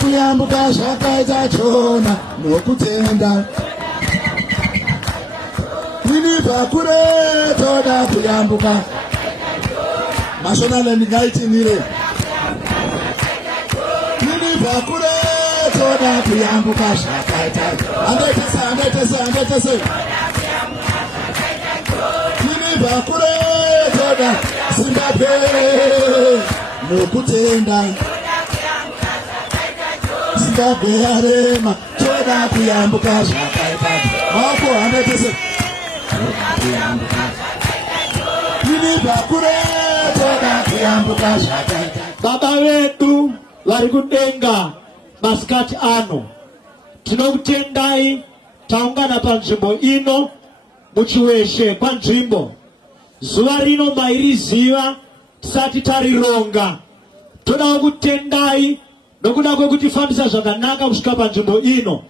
kuyambuka zvakaita chona nokutenda. Nini pakure toda kuyambuka. Mashonaland ngaitinire. Nini pakure toda kuyambuka zvakaita. Andetese. Nini pakure toda Zimbabwe nokutenda. Zimbabwe yarema toda kuyambuka zvakaita. Mako andetese. Nini pakure toda kuyambuka zvakaita. Baba vedu vari kudenga masikati ano, tinokutendai taungana panzvimbo ino muchiweshe kwanzvimbo. Zuva rino mairiziva tisati tarironga. Toda kutendai nokuda kwekutifambisa zvakanaka kusvika panzvimbo ino.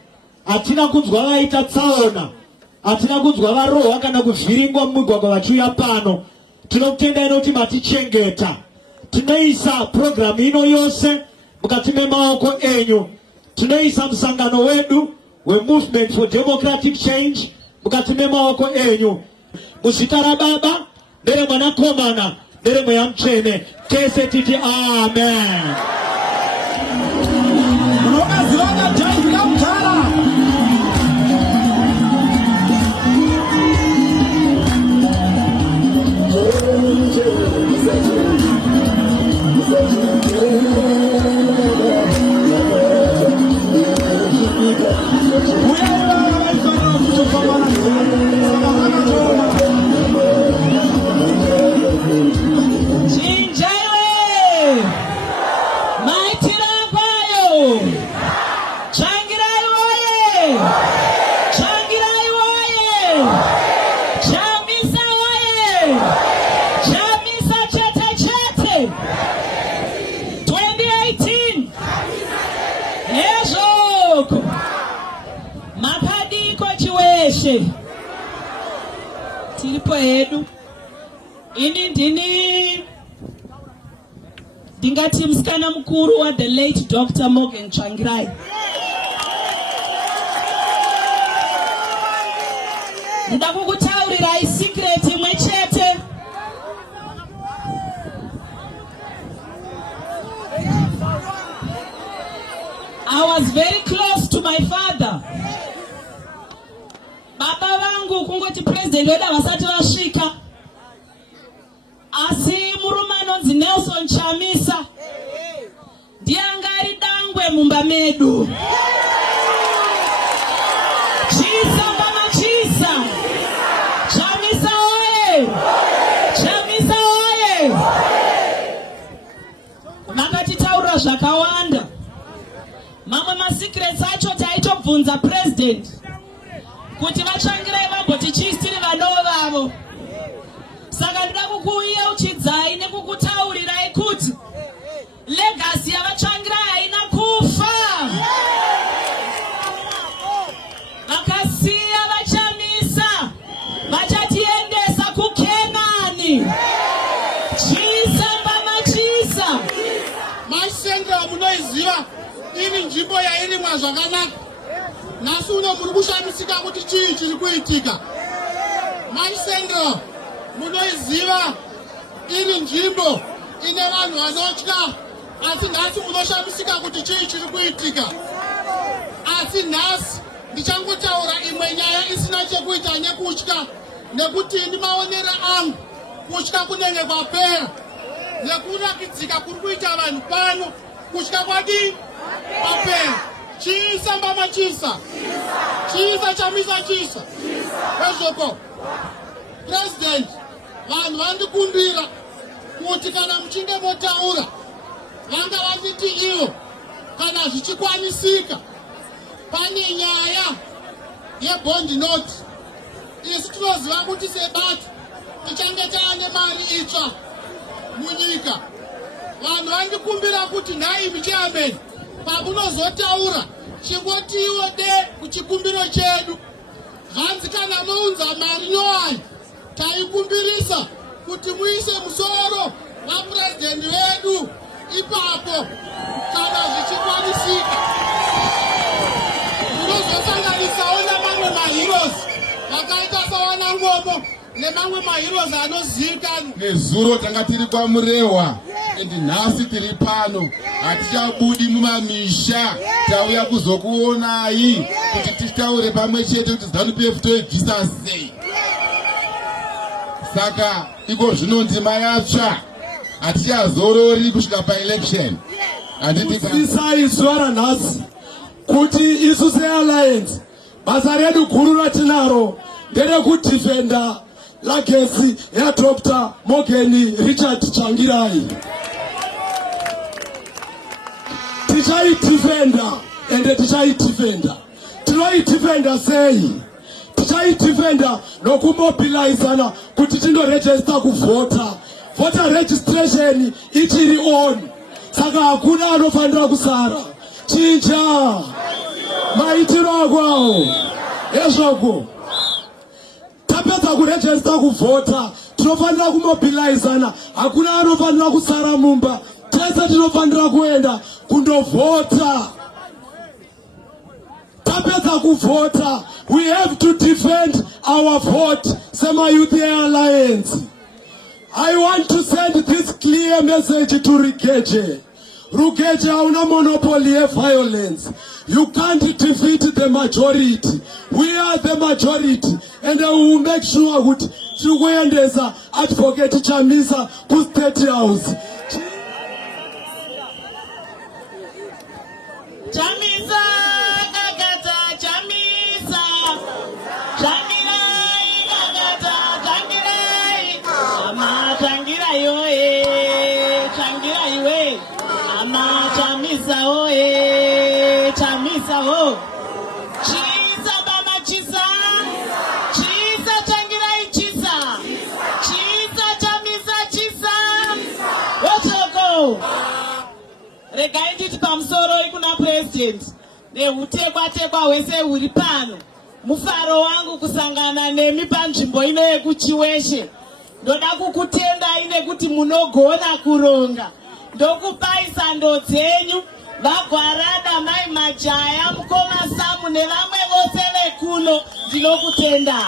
Hatina kunzwa vaita tsaona, hatina kunzwa varohwa kana kuvhiringwa mumugwagwa vachiuya pano. Tinokutendai nokuti matichengeta. Tinoisa programu ino yose mukati memaoko enyu. Tinoisa musangano wedu weMovement for Democratic Change mukati memaoko enyu. Muzita raBaba nereMwanakomana neremweya Mutsvene. Tese titi amen. Tiripo hedu. Ini ndini ndingati musikana mukuru wa the late Dr. Morgan Tsvangirai. Ndida kukutaurira secret imwe chete. I was very close to my father. Baba vangu kungoti president wedu vasati vasvika. Asi murume anonzi Nelson Chamisa ndiye anga ari dangwe mumba medu. Chisa mama chisa. Chamisa oye. Chamisa oye. Makatitaurira zvakawanda. Mamwe masecrets acho taitobvunza president kuti Vatsvangirai vagoti chiisiri vanova vavo. Saka ndida kukuyeuchidzai nekukutaurirai kuti legacy yaVatsvangirai haina kufa. Vakasiya Vachamisa vachatiendesa kuKenani. Chisa mbama chisa. Masendra munoiziva ini nzvimbo yairimwa zvakanaka. Nhasi uno muri kushamisika kuti chii chiri kuitika. Masendra munoiziva iri nzvimbo ine vanhu vanotya. Asi nhasi munoshamisika kuti chii chiri kuitika. Asi nhasi ndichangotaura imwe nyaya isina chekuita nekutya. Nekuti ini maonera angu kutya kunenge kwapera. Nekurakidzika kuri kuita vanhu pano kutya kwadi kwapera. Chisa mbama chisa. Chisa Chamisa chisa. Ezvoko president vanhu vandikumbira kuti kana muchinge motaura vanga vanditi ivo kana zvichikwanisika pane nyaya yebond note. Isu tinoziva kuti sebatu tichange taane mari itsva munyika. Vanhu vandikumbira kuti nhai muchairman pamunozotaura chingotiwo de kuchikumbiro chedu. Hanzi kana mounza mari noayo taikumbirisa kuti muise musoro vapurezidendi vedu ipapo kana zvichikwanisika munozosanganisawo namamwe maheroes vakaita sawanangombo nemamwe maheroes anozivikanwa. Nezuro tanga tiri kwaMurehwa ende nhasi tiri pano, hatichabudi mumamisha, tauya kuzokuonai kuti titaure pamwe chete kuti ZANU-PF toibvisa sei. Saka iko zvino ndima yatsva, hatichazorori kusvika paelection. Kuzivisai zuva ranhasi kuti isu sealliance basa redu guru ratinaro nderekudhifenda legacy yaDr. Morgan Richard Tsvangirai. Tichaidhifenda ende tichaidhifenda. Tinoidhifenda sei? Tichaidhifenda nokumobilizana kuti tinoregister kuvhota. Voter registration ichiri on. Saka hakuna anofanira kusara. Chinja maitiro akwawo ezvoko. Tapedza kuregister kuvhota, tinofanira kumobilizana. Hakuna anofanira kusara mumba. Tese tinofanira kuenda kundovhota. Tapedza kuvhota, we have to defend our vote. Sema Youth Alliance. I want to send this clear message to Rugeje. Rugeje hauna monopoly of violence. You can't defeat the majority. We are the majority, and we will make sure that Chikuendeza Advocate Chamisa ku State House. Chamisa, Agata, Chamisa, Changirai, Agata, Changirai, Ama Changirai, oe, Changirai, oe, Ama Chamisa, oe, Chamisa, o. Chisa, Bama, Chisa, Chisa, Changirai, Chisa, Chisa, Chamisa, Chisa, Otoko. Regai nditi pamusoro kuna president neutekwa-tekwa hwese huri pano. Mufaro wangu kusangana nemi panzvimbo ino yekuChiweshe. Ndoda kukutendai nekuti munogona kuronga. Ndokupai sando dzenyu vaGwarada, Mai Majaya, Mukoma Samu nevamwe vose vekuno. Ndinokutenda.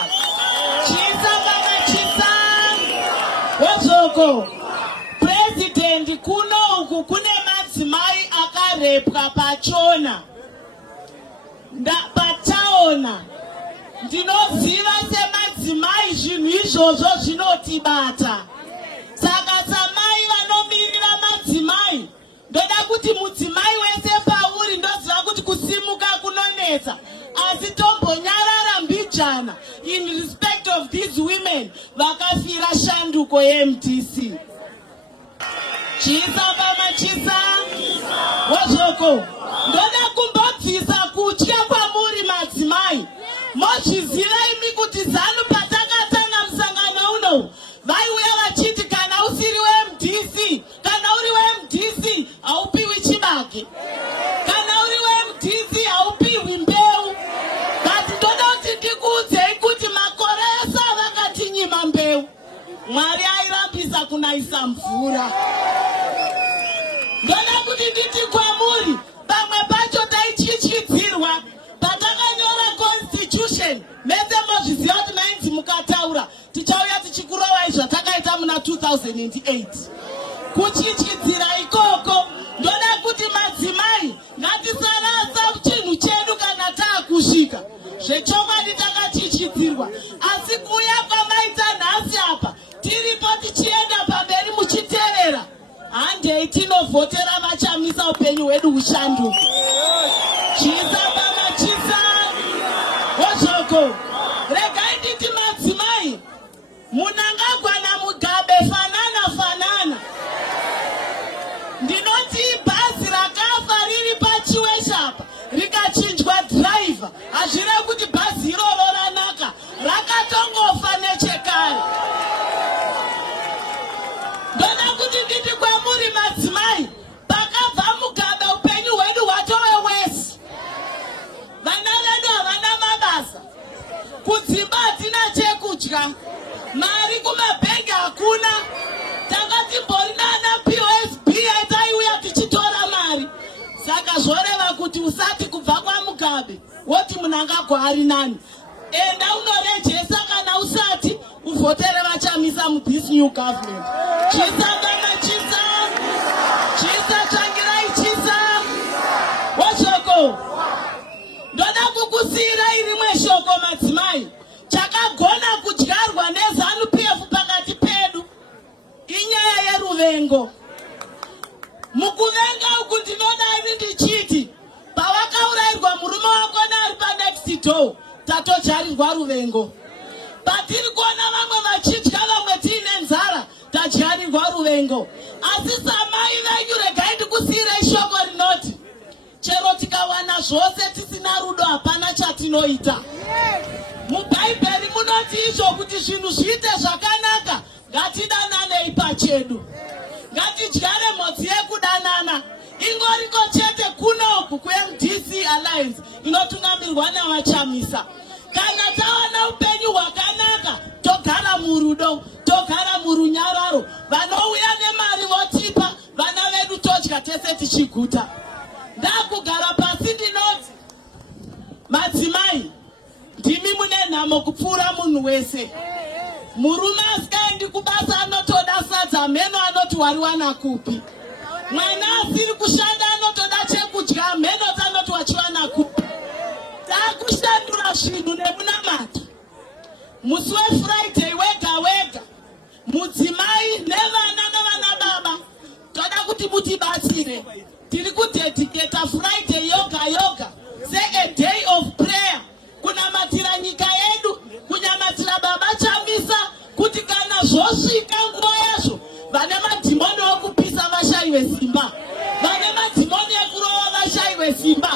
Chisa kana chisa. Wozoko. President kuno uku kune madzimai akarepwa pachona. Pataona. Ndinoziva semadzimai zvinhu izvozvo zvinotibata. Saka samai vanomirira madzimai, ndoda kuti mudzimai wese pauri ndoziva kuti kusimuka kunonetsa. Asi tombonyarara mbijana in respect of these women vakafira shanduko yeMDC. Chisa Bama Chisa Wozoko. Ndoda kumbobvisa kutya kwamuri madzimai. Mozviziva imi kuti ZANU patakatanga musangano uno vaiuya vachiti kana usiri weMDC, kana uri weMDC haupiwi chibage, kana uri weMDC haupiwi mbeu. Kati ndoda kuti ndikuudzei kuti makore ese avakatinyima mbeu, Mwari airambisa kunaisa mvura. Ndoda kuti nditi kwamuri, pamwe pacho taichichidzirwa patakanyora constitution. Mese mozviziva kuti mainzi mukataura tichauya tichikurovai zvatakaita muna 2008. Kuchichidzira ikoko, ndoda kuti madzimai ngatisarasa chinhu chedu kana taakusvika. Zvechokwadi takachichidzirwa, asi kuya kwamaita nhasi apa tiripo tichienda pamberi muchitevera. Handei tinovhotera vachamisa upenyu hwedu hushanduke. Chisa Bama Chisa Wozoko. Regai nditi madzimai munangagwana mugabe fanana. Ndinoti bhazi rakafa riri paChiweshe apa rikachinjwa driver, hazvire kuti bhazi iroro ranaka, rakatongofa nechekare. Ndoda kuti nditi kwamuri madzimai, pakabva mugabe upenyu hwedu hwatove wese. ndikazoreva kuti usati kubva kwaMugabe woti Mnangagwa ari nani, enda unorejesa kana usati uvhotere vachamisa this new government. Chisa mama chisa, chisa changirai chisa. Washoko ndoda kukusira irimwe shoko madzimai, chakagona kudyarwa neZANU PF pakati pedu inyaya yeruvengo. Mukuvenga uku ndinodai ndichiti pavakaurayirwa murume wako nari panext door tatojarirwa ruvengo. Patiri kuona vamwe vachidya vamwe tiine nzara tajarirwa ruvengo. Asi samai venyu regai ndikusiyirei shoko rinoti chero tikawana zvose tisina rudo hapana chatinoita. MuBhaibheri munoti izvo kuti zvinhu zviite zvakanaka ngatidananei pachedu. Ngatidyare mhodzi yekudanana. Ingoriko chete kunoku kuMDC Alliance inotungamirirwa navachamisa. Kana tawana upenyu hwakanaka togara murudo, togara murunyararo. Vanouya nemari votipa, vana vedu todya tese tichiguta. Ndakugara pasi ndinoti madzimai ndimi mune nhamo kupfuura munhu wese. Murume asikaendi kubasa anotoda sadza, mheno anoti wariwana kupi. Mwana asiri kushanda anotoda chekudya, mheno dzanoti wachiwana kupi. Takushandura zvinhu nemunamato. Musi weFriday wega wega, mudzimai nevana navana baba toda kuti mutibatsire. Tiri kudedicata Friday yoga yoga say a day of prayer kunamatira nyika yedu, kunyamatira baba chamisa, kuti kana zvosvika nguva yazvo vane madhimoni okupisa vashayiwe simba, vane madhimoni ekurova vashayiwe simba.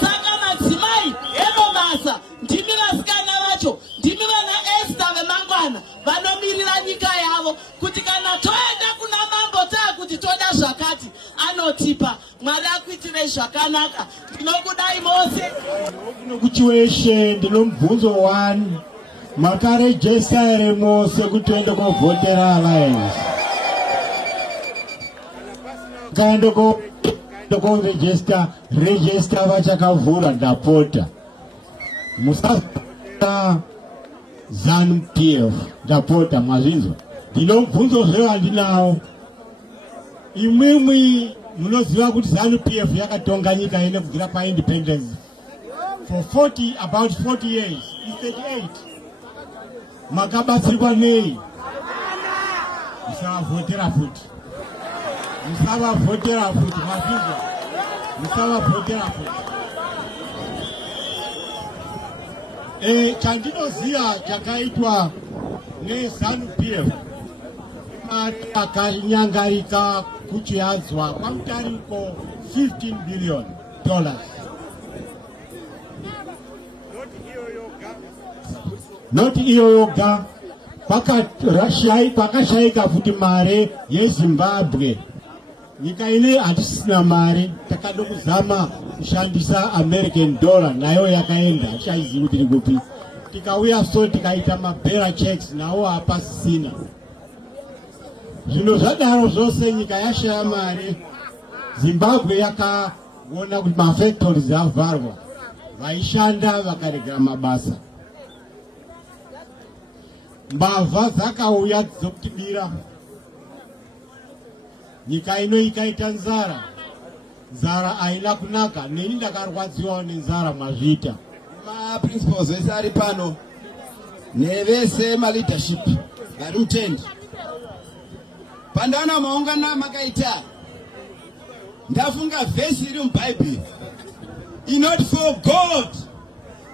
Saka madzimai emabasa ndimi vasikana vacho, ndimi vana Esther vemangwana vanomirira nyika yavo, kuti kana toenda kuna mambo taakuti toda zvakati anotipa. Mwari akuitirei zvakanaka. Ndinokudai mose. Kuti weshe ndinomubvunzo 1, makarejesta here mose kuti ende kovhotera Alliance? Kaende koregesta, regesta vachakavhura ndapota. Musasa ZANU PF ndapota, mwazvinzwa? Ndinomubvunzo zve handinawo. Imwimwi munoziva kuti ZANU PF yakatonga nyika ine kubvira paindependence for about 40 years. Is 38. Makabatsirwa nei? Musavhotera futi. Musavavhotera futi, mwazvinzwa? Musavavhotera futi. Chandinoziva chakaitwa neZANU PF akanyangarika kuchiadzwa kwamutariko $15 billion. Not iyo yoga, pakashayika futi mare yeZimbabwe. Nyika ine hatisina mare, takada kuzama kushandisa American dollar, nayo yakaenda, hatichaizivi kuti ndikupi. Tikauya so tikaita mabera checks, nawo hapasisina. Zvino zvadaro zvose nyika yashaya mare. Zimbabwe yakaona kuti mafactories avharwa, vaishanda vakaregera mabasa. Mbavha dzakauya dzokutibira. Nyika ino ikaita nzara. Nzara haina kunaka, neni ndakarwadziwa nenzara mwazviita. Principles vese ari pano nevese leadership vari mutendi. Pandana maungana makaita ndafunga vhesi iri muBhaibheri inoti, for God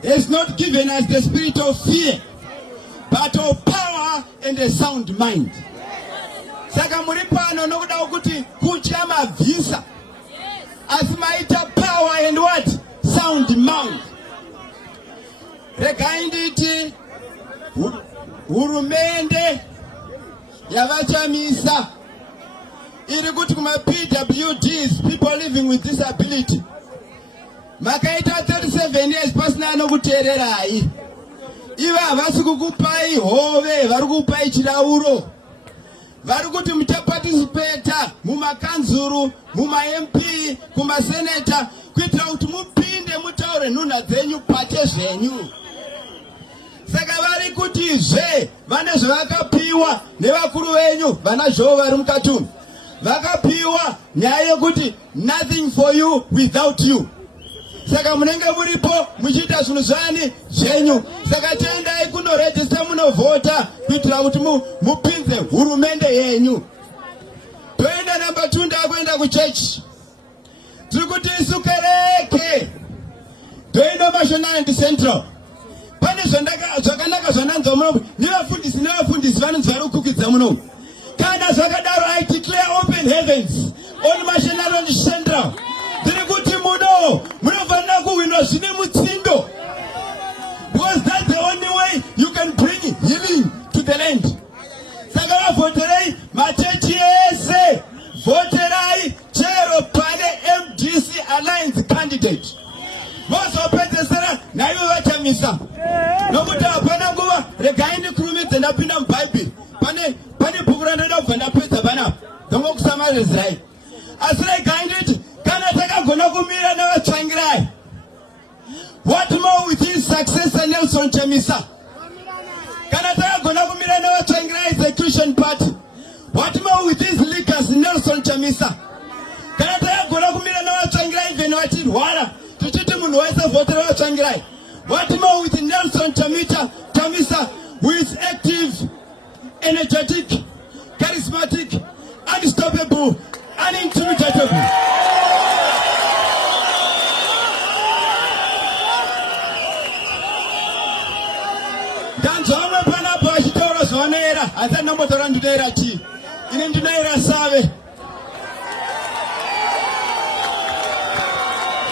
has not given us the spirit of fear but of power and a sound mind. Saka muri pano nokuda kuti kutya mabvisa, asi maita power and what? Sound mind. Regai nditi hurumende yavachamisa iri kuti kuma PWDs, people living with disability, makaita 37 years pasina anokuteererai. Iva havasi kukupai hove, vari kukupai chirauro. vari kuti muchapatisipeta mumakanzuru, muma-MP, kumaseneta, kuitira kuti mupinde mutaure nhunha dzenyu pate zvenyu. Saka vari kuti vane zvavakapiwa nevakuru venyu, vana zvovo vari mukati umu. Vakapiwa nyaya yekuti nothing for you without you. Saka munenge muripo muchiita zvinhu zvani zvenyu. Saka tiendai kunorejista munovhota kuitira kuti mupinze hurumende yenyu. Toenda namba 2 ndakuenda kuchechi. Tiri kuti isu kereke toenda Mashonaland Central. Pane zvakanaka zvananzwa muno nevafundisi vanonzi vari kukukidza muno. Kana zvakadaro I declare open heavens on Mashonaland Central. Tiri kuti muno munofanira kuhwinwa zvine mutsindo. Because that's the only way you can bring healing to the land. Saka vavhoterei machechi ese. Voterai chero pane MDC Alliance candidate. Vozopedzesera naivo vachamisa. Nokuti hapana nguva regai ndikurumidze ndapinda mubhaibheri. Pane bhuku randoda kubva ndapedza panapa. Ndongo kusamarizirai. Asi regai nditi kana takagona kumira navatsvangirai. What more with his successor Nelson Chamisa? Kana takagona kumira navatsvangirai execution party. What more with his leaders Nelson Chamisa? Kana takagona kumira navatsvangirai even vachirwara. Tuchiti munhu wese vhotera vatsvangirai. What more with Nelson Chamisa, who is active, energetic, charismatic, unstoppable, unintimidatable. Danzoma panapa vachitaura zvavanoera, asi anombotaura ndinoera chii. Ine ndinoera Save.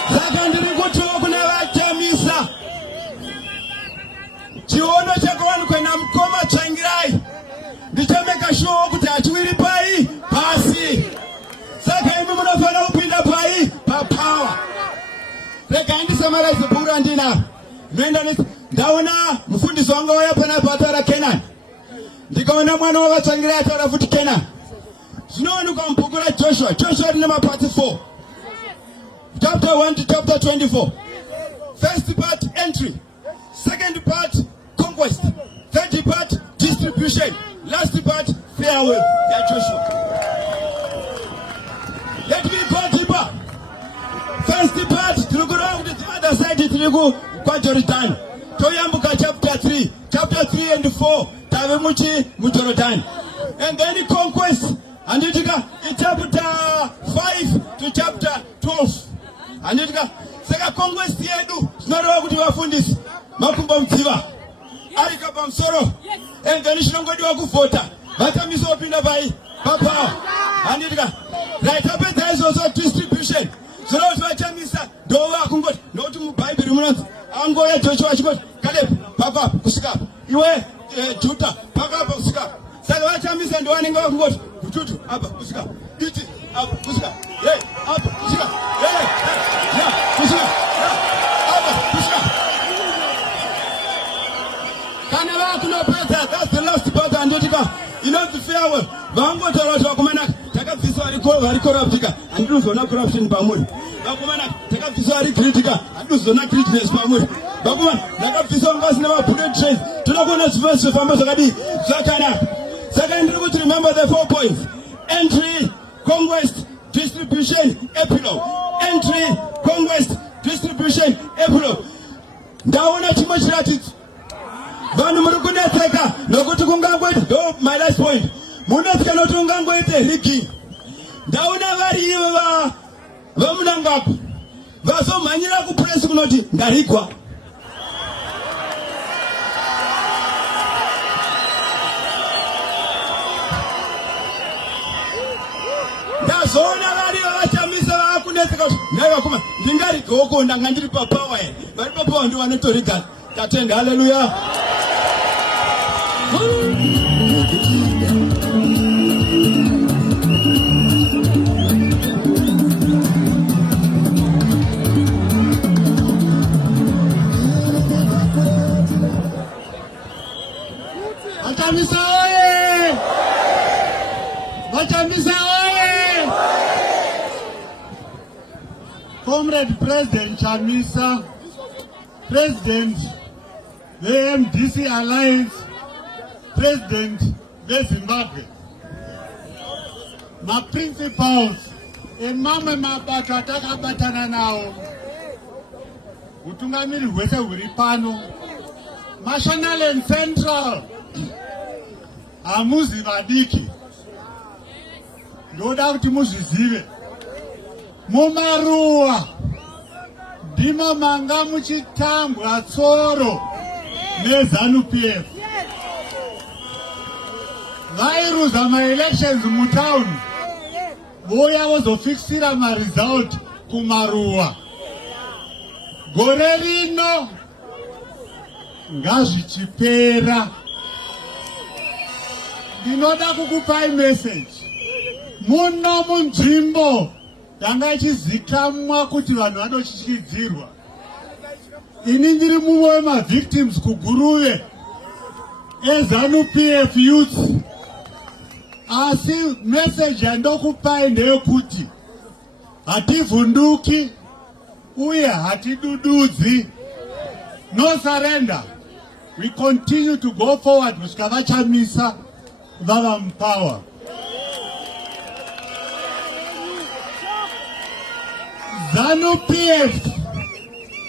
Saka ndiri kutiwo kuna vachamisa. Chiono chakawanikwa namukoma Tsvangirai ndichameka sure kuti hachiwiri pai pasi. Saka imi munofanira kupinda pai papower. Regai ndisamaraidze bhuku randinaro. Ndaona mufundisi wangu wauya panapa ataura Kenani. Ndikaona mwana wavatsvangirai ataura futi Kenani. Zvinowanikwa mubhuku raJoshua. Joshua rine mapati 4. Chapter 1 to chapter 24. First part, entry. Second part, conquest. Third part, distribution. Last part, farewell. Yeah, Joshua. Let me go deeper. First part, to go around the other side, to go kwa Jordan. Toyambuka chapter 3. Chapter 3 and 4, Tavemuchi, Mujordan. And then conquest. And it in chapter 5 to chapter 12. Andika saka conquest yedu zvinorowa kuti vafundisi makumba mudziva arika pamusoro and then zvinongodiwa kuvhota vatamisa opinda pai papower. Andika right apedza izvozvo distribution zvinova kuti vachamisa ndova kungoti nokuti mubhaibheri munonzi angoya Joshua achingoti Caleb papa kusvika apa iwe Judah paka apa kusvika apa. Saka vachamisa ndovanenge vakungoti kututu apa kusvika apa iti apa kusvika hey apa kusvika hey kusvika apa kusvika. Kana vakunopedza that's the last part. Andotika inonzi farewell. Vangotaura kuti vakomana takabvisa vari corruptika handinozoona corruption pamuri. Vakomana takabvisa vari greedika handinozoona greediness pamuri. Vakomana ndakabvisa vasina mabullet trains toda kuona zvifambo zvifamba zvakadii zvakanaka. Saka ndiri kuti remember the 4 points: entry, conquest, distribution, epilogue. Entry, conquest, distribution, epilogue. Ndaona chimwe chiratidzo. Vanhu muri kunetseka nokuti kungangoita ndo my last point. Munetseka nokuti kungangoite rigging. Ndaona vari ivo vamunangagwa vazomhanyira kupress kunoti ndarigwa. Ndazoona vari vachamisa vakunetseka kuti ndaivakuma ndingarigoko ndanga ndiri papower here. Vari papower ndo vanotoriga. Tatenda haleluya. Atamisa oye! Comrade President Chamisa, President the MDC Alliance, President Zimbabwe, my principals, emamwe mabato atakabatana nawo, utungamiri hwese huri pano, National and Central, amuzi vadiki, ndoda kuti muzvizive, mumaruwa ndimo manga muchitambwa tsoro neZANU-PF. Vairuza ma-elections mutown, voya vozofixira ma-result kumaruwa. Gore rino ngazvichipera. Ndinoda kukupai message. Muno munzvimbo yanga ichizikamwa kuti vanhu vanotyityidzirwa. Ini ndiri mumwe wema-victims kuGuruve eZANU-PF youth. Asi message yandokupai ndeyekuti hativhunduki uye hatidududzi. No surrender. We continue to go forward kusvika vachamisa vava mupower. ZANU-PF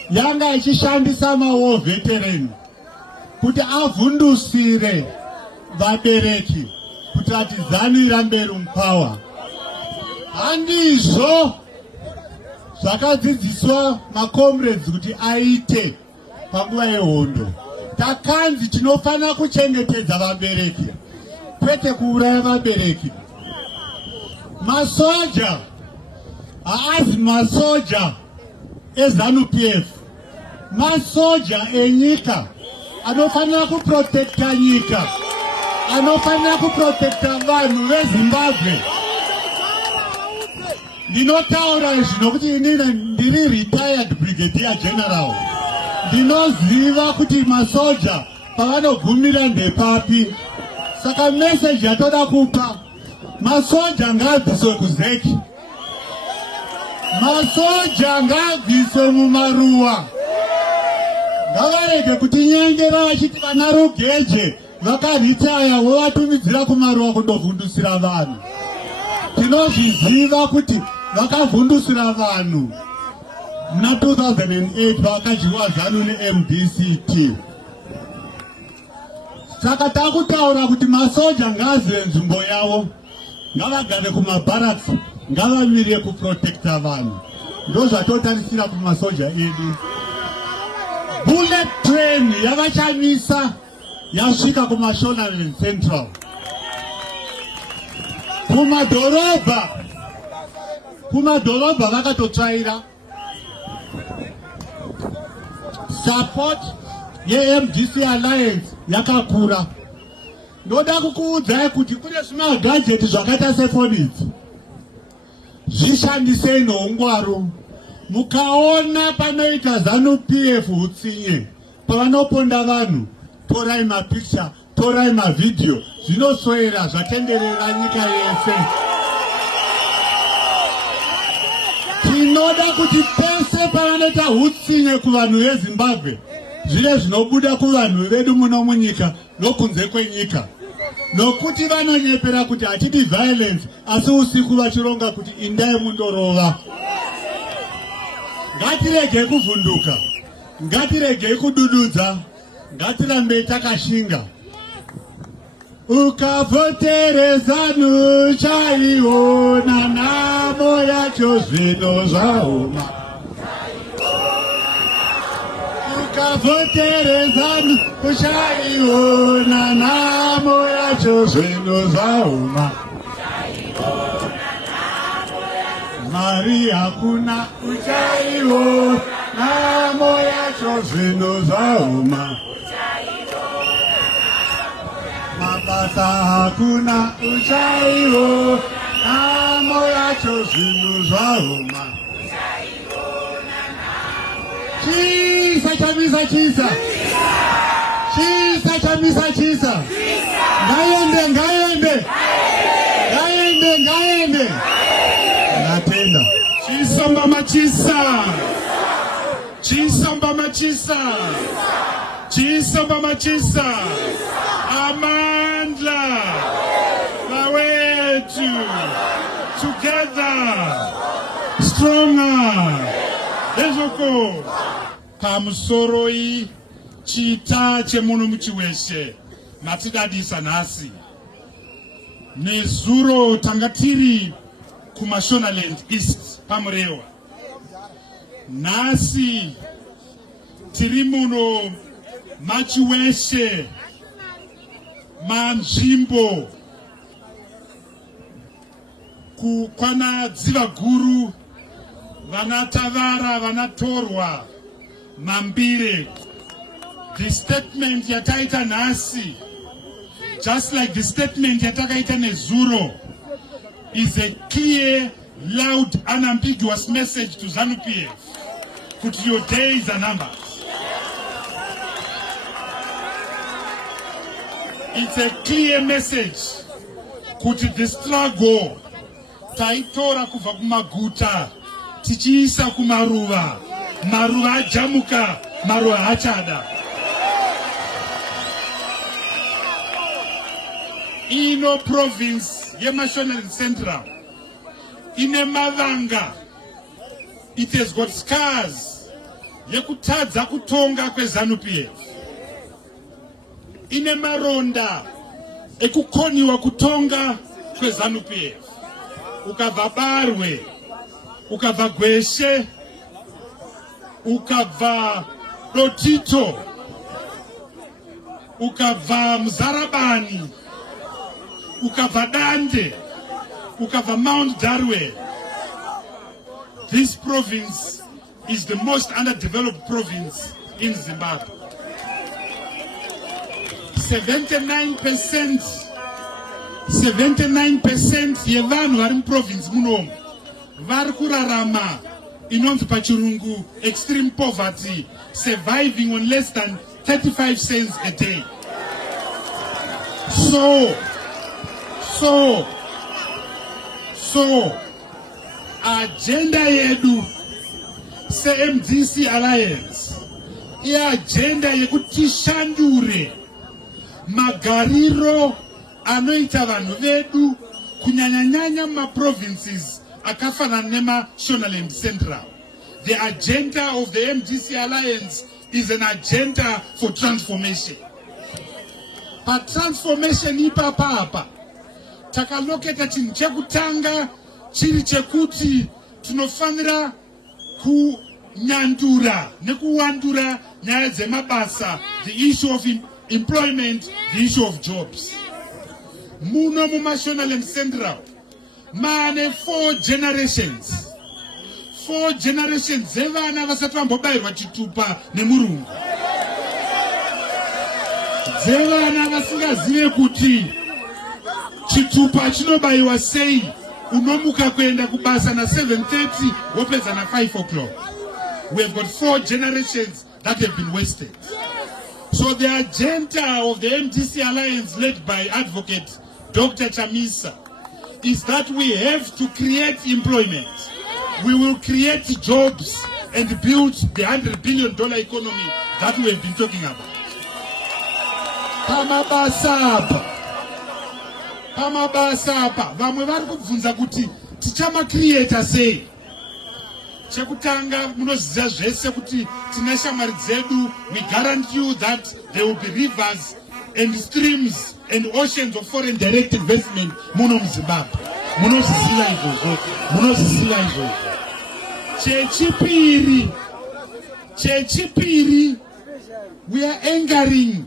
yanga ichishandisa ma-war veteran kuti avhundusire vabereki kuti ati ZANU irambe iri mupower. Handizvo zvakadzidziswa macomrades kuti aite panguva yehondo. Takanzi tinofanira kuchengetedza vabereki, kwete kuuraya vabereki. Masoja haazi masoja eZANU-PF, masoja enyika anofanira kuprotekta nyika, anofanira kuprotekta vanhu veZimbabwe. Ndinotaura izvi nokuti inini ndiri retired brigadier general. Ndinoziva kuti masoja pavanogumira ndepapi. Saka message yatoda kupa, masoja ngabviswe kuZeki, masoja ngabviswe mumaruwa. Ngavarege kuti nyengera vachiti vana Rugeje vakaritaya vovatumidzira kumaruwa kundovhundusira vanhu. Tinozviziva kuti vakavhundusira vanhu muna 2008 vakadyiwa ZANU neMDCT. Saka takutaura kuti masoja ngazive nzvimbo yavo, ngavagare kumabarracks, ngavamirire kuprotekta vanhu. Ndozvatotarisira kumasoja edu. Bullet train yavachamisa yasvika kuMashonaland Central. Kumadhorobha vakatotsvaira. Support yeMDC Alliance yakakura. Ndoda kukuudzai kuti kune zvimagadgeti zvakaita sefoni idzi. Zvishandisei noungwaru. Mukaona panoita ZANU-PF utsinye, pavanoponda vanhu, torai mapikicha, torai mavidhio, zvinoswera zvatenderera nyika yese. Tinoda kuti pese pavanoita utsinye kuvanhu veZimbabwe, zvive zvinobuda kuvanhu vedu muno munyika nokunze kwenyika. Nokuti vanonyepera kuti hatidi violence, asi usiku vachironga kuti indai mundorova. Ngatiregei kuvhunduka, ngatiregei kudududza, ngatirambei takashinga. Ukavhotere ZANU chaiona namo yacho zvino zvaoma. Ukavhotere ZANU chaiona namo yacho zvino zvaoma. Mari hakuna uchaiona namo yacho zvino zvaoma. Mabasa hakuna uchaiona namo yacho zvino zvaoma. Chisa chamisa chisa, chisa chamisa chisa. Ngaende, ngaende, ngaende, ngaende. Natenda. Chisa mama chisa. machisa. Chisamba machisa. Chisamba machisa. Amandla. Mawetu. Together. Stronger. Ezoko. Pamusoroi. Chita chemuno muchiweshe. Matidadisa nasi. Nezuro tangatiri kuMashonaland East pamurewa. Nasi tirimuno machiweshe manzvimbo kukwana dziva guru vanatavara vanatorwa mambire. The statement yataita nasi, just like the statement yatakaita nezuro, is a clear, loud, unambiguous message to ZANU-PF. Put your days and numbers. It's a clear message. Kuti the struggle taitora kubva kumaguta tichiisa kumaruva, maruva ajamuka, maruva achada. Ino province yeMashonaland Central ine mavanga. It has got scars yekutadza kutonga kweZANU-PF. Ine maronda ekukoniwa kutonga kweZANU-PF. Ukabva Barwe, ukabva Gweshe, ukabva Lotito, ukabva Muzarabani, ukabva Dande, ukabva Mount Darwe. This province is the most underdeveloped province in Zimbabwe. 79% yevanhu vari muprovince munomu vari kurarama inonzi pachirungu extreme poverty, surviving on less than 35 cents a day. So agenda yedu se-MDC Alliance iagenda yekuti shandure magariro anoita vanhu vedu kunyanyanyanya mumaprovinces akafanana neMashonaland Central. The agenda of the MDC Alliance is an agenda for transformation. Patransformation ipapa takaloketa chinhu chekutanga chiri chekuti tinofanira kunyandura nekuwandura nyaya dzemabasa, the issue of employment, the issue of jobs. Muno muMashonaland Central mane 4 generations dzevana vasati vambobayirwa chitupa nemurungu, dzevana vasingazive kuti chitupa chinobayiwa sei. Unomuka kuenda kubasa na 7:30 wopedza na 5 o'clock. We have got 4 generations that have been wasted. So the agenda of the MDC Alliance, led by Advocate Dr. Chamisa, is that we have to create employment. We will create jobs and build the $100 billion economy that we have been talking about. Pamabasa vamwe vari kubvunza kuti tichama-creata sei. Chekutanga munoziva zvese kuti tina shamwari dzedu. We guarantee you that there will be rivers and streams and oceans of foreign direct investment muno muZimbabwe. Munozviziva izvozvo. Chechipiri, we are angering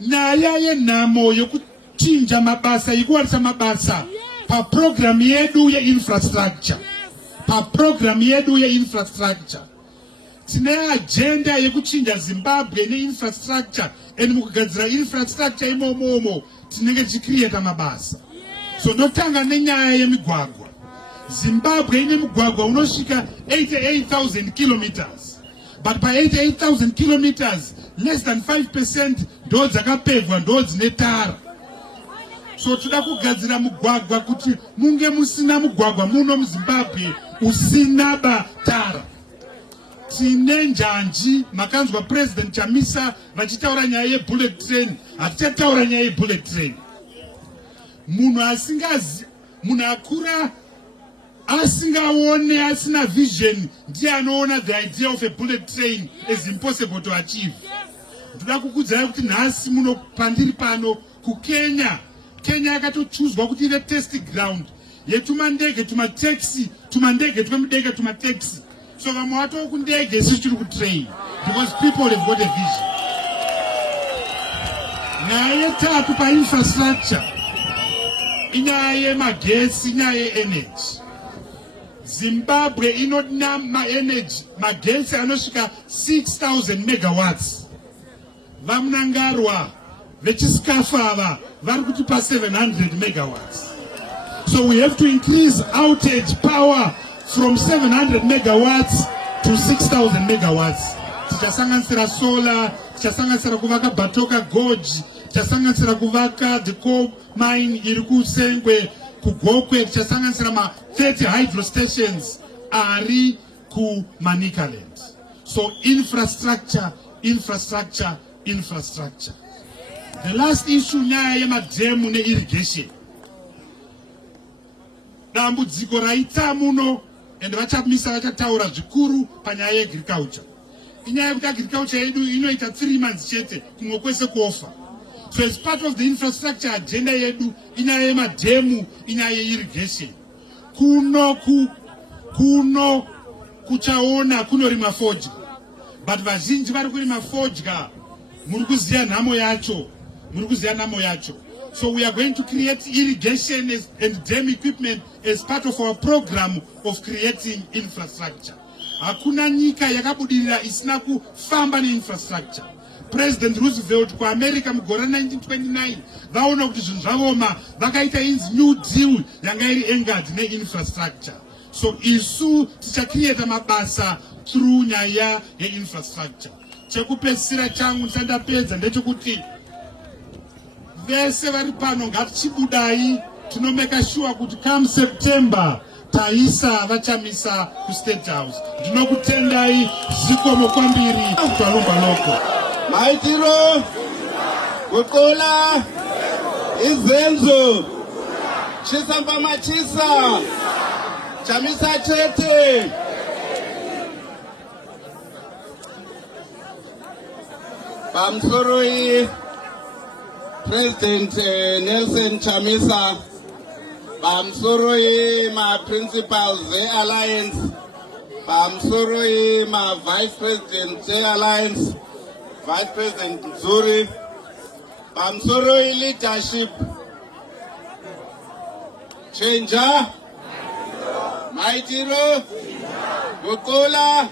nyaya yenhamo yokuchinja mabasa, yekuwanisa mabasa paprogram yedu yeinfrastructure. Tine agenda yekuchinja Zimbabwe neinfrastructure, and mukugadzira infrastructure imomomo tinenge tichicreata mabasa. So ndotanga nenyaya yemigwagwa. Zimbabwe ine mugwagwa unosvika 88,000 kilometers. But by 88,000 kilometers, less than 5% ndo dzakapevhwa, ndo dzine tara. So toda kugadzira mugwagwa kuti munge musina mugwagwa muno muZimbabwe usina tara. Tine njanji makanzwa President Chamisa vachitaura nyaya yebullet train, hatichataura nyaya yebullet train. Munhu akura asingaone, asina vision, ndiye anoona the idea of a bullet train is impossible to achieve. Ndoda kukudzai kuti nhasi muno pandiri pano kuKenya, Kenya yakatochuzwa kuti ive test ground yetumandege tumataxi, tumandege twemudenga tumataxi. So vamwe vatova kundege isi tiri kutrain because people have got a vision. Nyaya yetatu painfrastructure inyaya yemagesi, inyaya yeenergy. Zimbabwe inodina energy magesi anosvika 6,000 megawatts. Vamunangarwa vechikafu ava vari kutipa 700 megawatts. So we have to increase outage power from 700 megawatts to 6,000 megawatts. Tichasanganisira solar, tichasanganisira kuvaka Batoka Gorge, tichasanganisira kuvaka the coal mine iri kuSengwe, kuGokwe, tichasanganisira ma 30 hydro stations ari kuManikaland. So infrastructure, infrastructure, infrastructure. The last issue nyaya yemadhemu neirrigation. Dambudziko raita muno and vachamisa vachataura zvikuru panyaya yeagriculture. Inyaya yekuti agriculture yedu inoita 3 months chete kumwe kwese kuofa. So as part of the infrastructure agenda yedu inyaya yemadhemu, inyaya yeirrigation. Kuno kuchaona kunorima fodya. But vazhinji vari kurima fodya muri kuziya nhamo yacho, muri kuziya nhamo yacho. So we are going to create irrigation and dam equipment as part of our program of creating infrastructure. Hakuna nyika yakabudirira isina kufamba neinfrastructure. President Roosevelt kuAmerica mugore 1929 vaona kuti zvinhu zvavoma vakaita inzi New Deal yanga iri engard neinfrastructure. So isu tichacreata mabasa through nyaya yeinfrastructure. Chekupedzisira changu ndisandapedza ndechekuti vese vari pano ngatichibudai tinomeka sure kuti come September taisa vachamisa kuState House. Ndinokutendai, zikomo kwambiri kuTalumba loko. Maitiro Kukola Izenzo Chisamba Machisa Chamisa Chete. Bamsoroi President Nelson Chamisa, Bamsoroi my principals the Alliance, Bamsoroi my Vice President the Alliance, Vice President Zuri, Bamsoroi leadership, Changer, Maitiro, Bukola,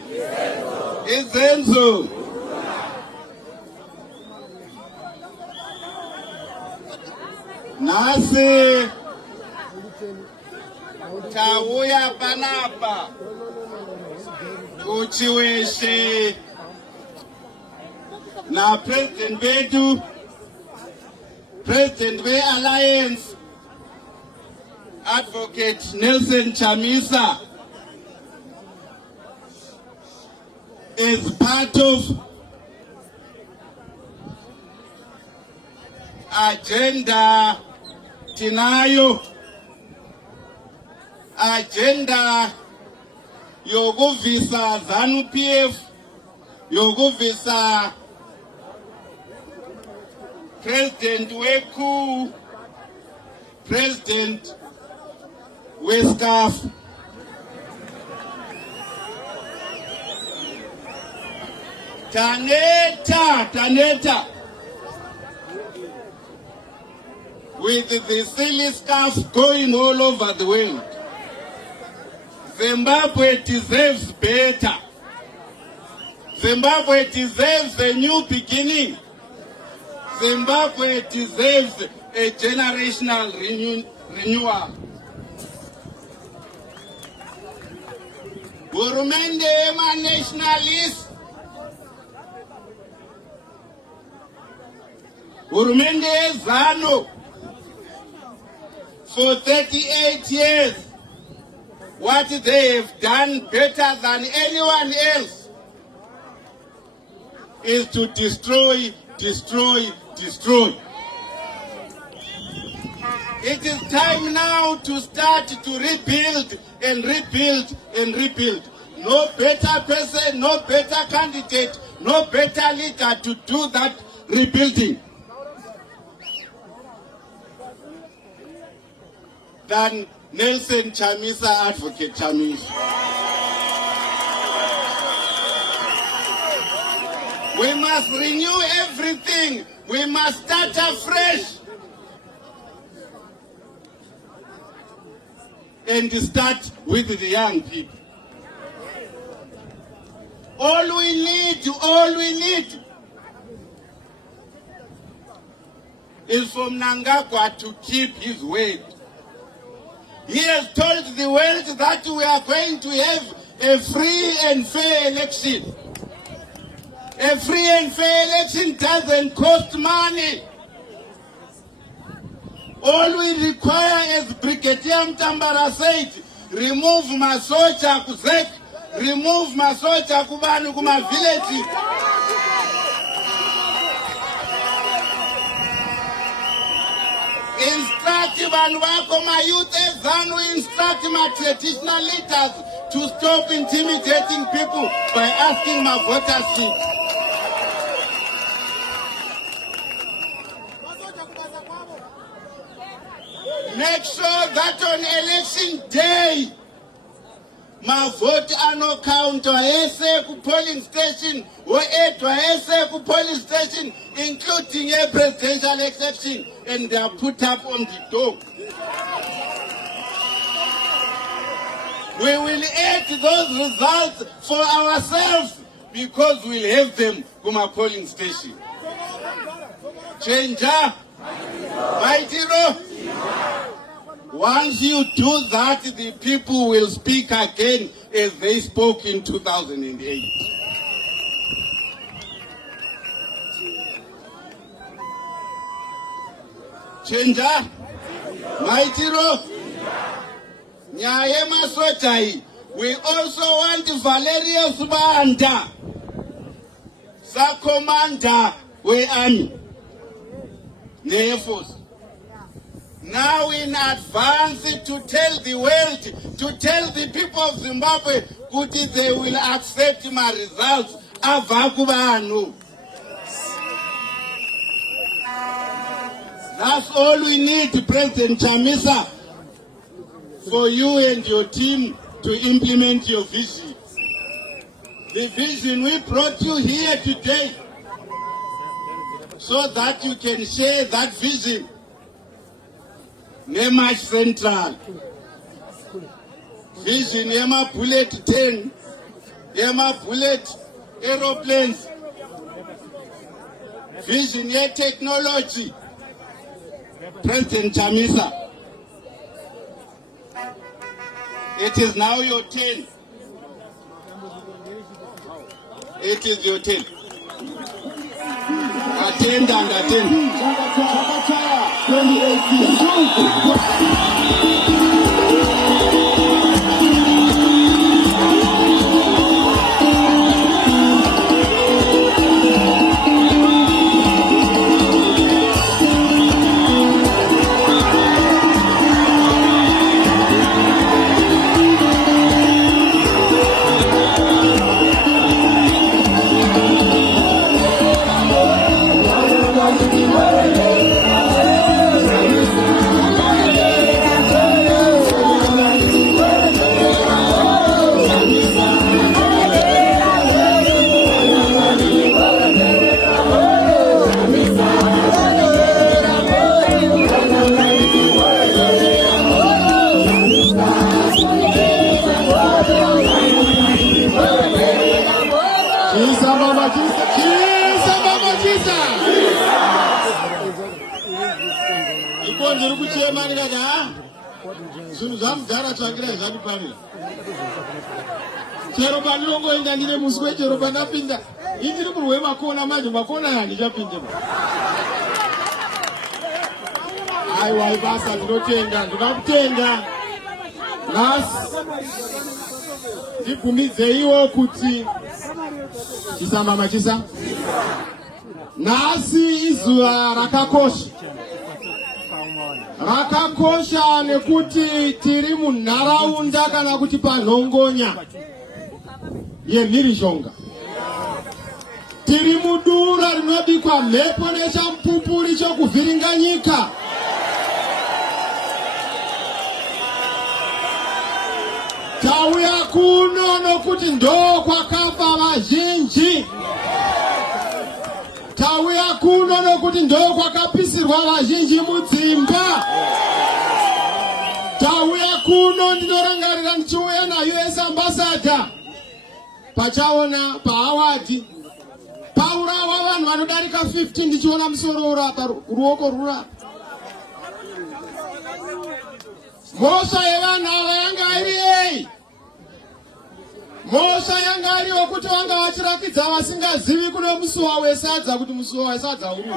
Izenzo. Nasi tauya panapa kuchiweshe na President wetu, President we Alliance, Advocate Nelson Chamisa, is part of agenda tinayo, agenda yokuvisa ZANU-PF, yokuvisa President weku, President weSCAF. Taneta with the silly stuff going all over the world. Zimbabwe deserves better. Zimbabwe deserves a new beginning. Zimbabwe deserves a generational renewal. Hurumende ema nationalist. Hurumende ZANU. for 38 years. What they have done better than anyone else is to destroy, destroy, destroy. It is time now to start to rebuild and rebuild and rebuild. No better person, no better candidate, no better leader to do that rebuilding than Nelson Chamisa, Advocate Chamisa. We must renew everything. We must start afresh. And start with the young people. All we need is for Mnangagwa to keep his word. He has told the world that we are going to have a free and fair election. A free and fair election doesn't cost money. All we require, as Brigadier Mtambara said, remove masocha kuzek, remove masocha kubanu kuma village. Instruct Banwako, my youth, and instruct my traditional leaders to stop intimidating people by asking my voters. Make sure that on election day, my vote are no count or essay ku polling station or 8 or essay ku polling station, including a presidential exception, and they are put up on the door. We will add those results for ourselves because we'll have them from our polling station. Changer, Maitiro. Once you do that, the people will speak again as they spoke in 2008. Changer, Maitiro, Nyayema Sochai. We also want Valerius Banda, the commander, we army, the Air Force. Now in advance to tell the world, to tell the people of Zimbabwe, that they will accept my results. Avakubanu. That's all we need, President Chamisa, for you and your team to implement your vision. The vision we brought you here today so that you can share that vision. Nema Central, vision Nema Bullet 10, Nema Bullet aeroplanes, vision Ye technology, President Chamisa. It is now your turn. It is your turn. Attend and attend. 2018. Aiwa ibasa ndinotenda, ndinokutenda. Nhasi ndibvumidzewo kuti Chisamba Machisa. Nhasi izuva rakakosha. Rakakosha nekuti tiri munharaunda kana kuti panhongonya yemhirizhonga. Tiri mudura rinobikwa mhepo nechamupupuri chokuvhiringanyika. Tauya kuno nokuti ndo kwakafa vazhinji. Tauya kuno nokuti ndo kwakapisirwa vazhinji mudzimba. Tauya kuno ndinorangarira ndichiuya naUS ambassador pachaona paawadi paurawa vanhu vanodarika 15 ndichiona musoro urapa ruoko rurapa. Mhosva yevanhu ava yanga iri yei? Mhosva yanga iri yokuti vanga vachirakidza vasingazivi kuno musuwa wesadza kuti musuwa wesadza uri.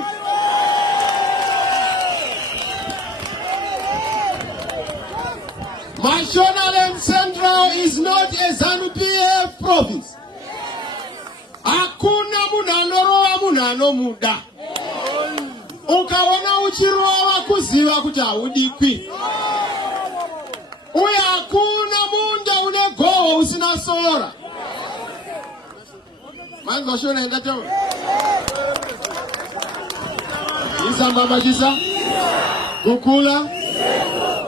Mashonaland Central is not a ZANU-PF province. Hakuna munhu anorova munhu anomuda. Ukaona uchirova kuziva kuti haudikwi. Uye hakuna munda une goho usina sora. Manzi vashona ingataura. Chisamba Machisa. Kukula.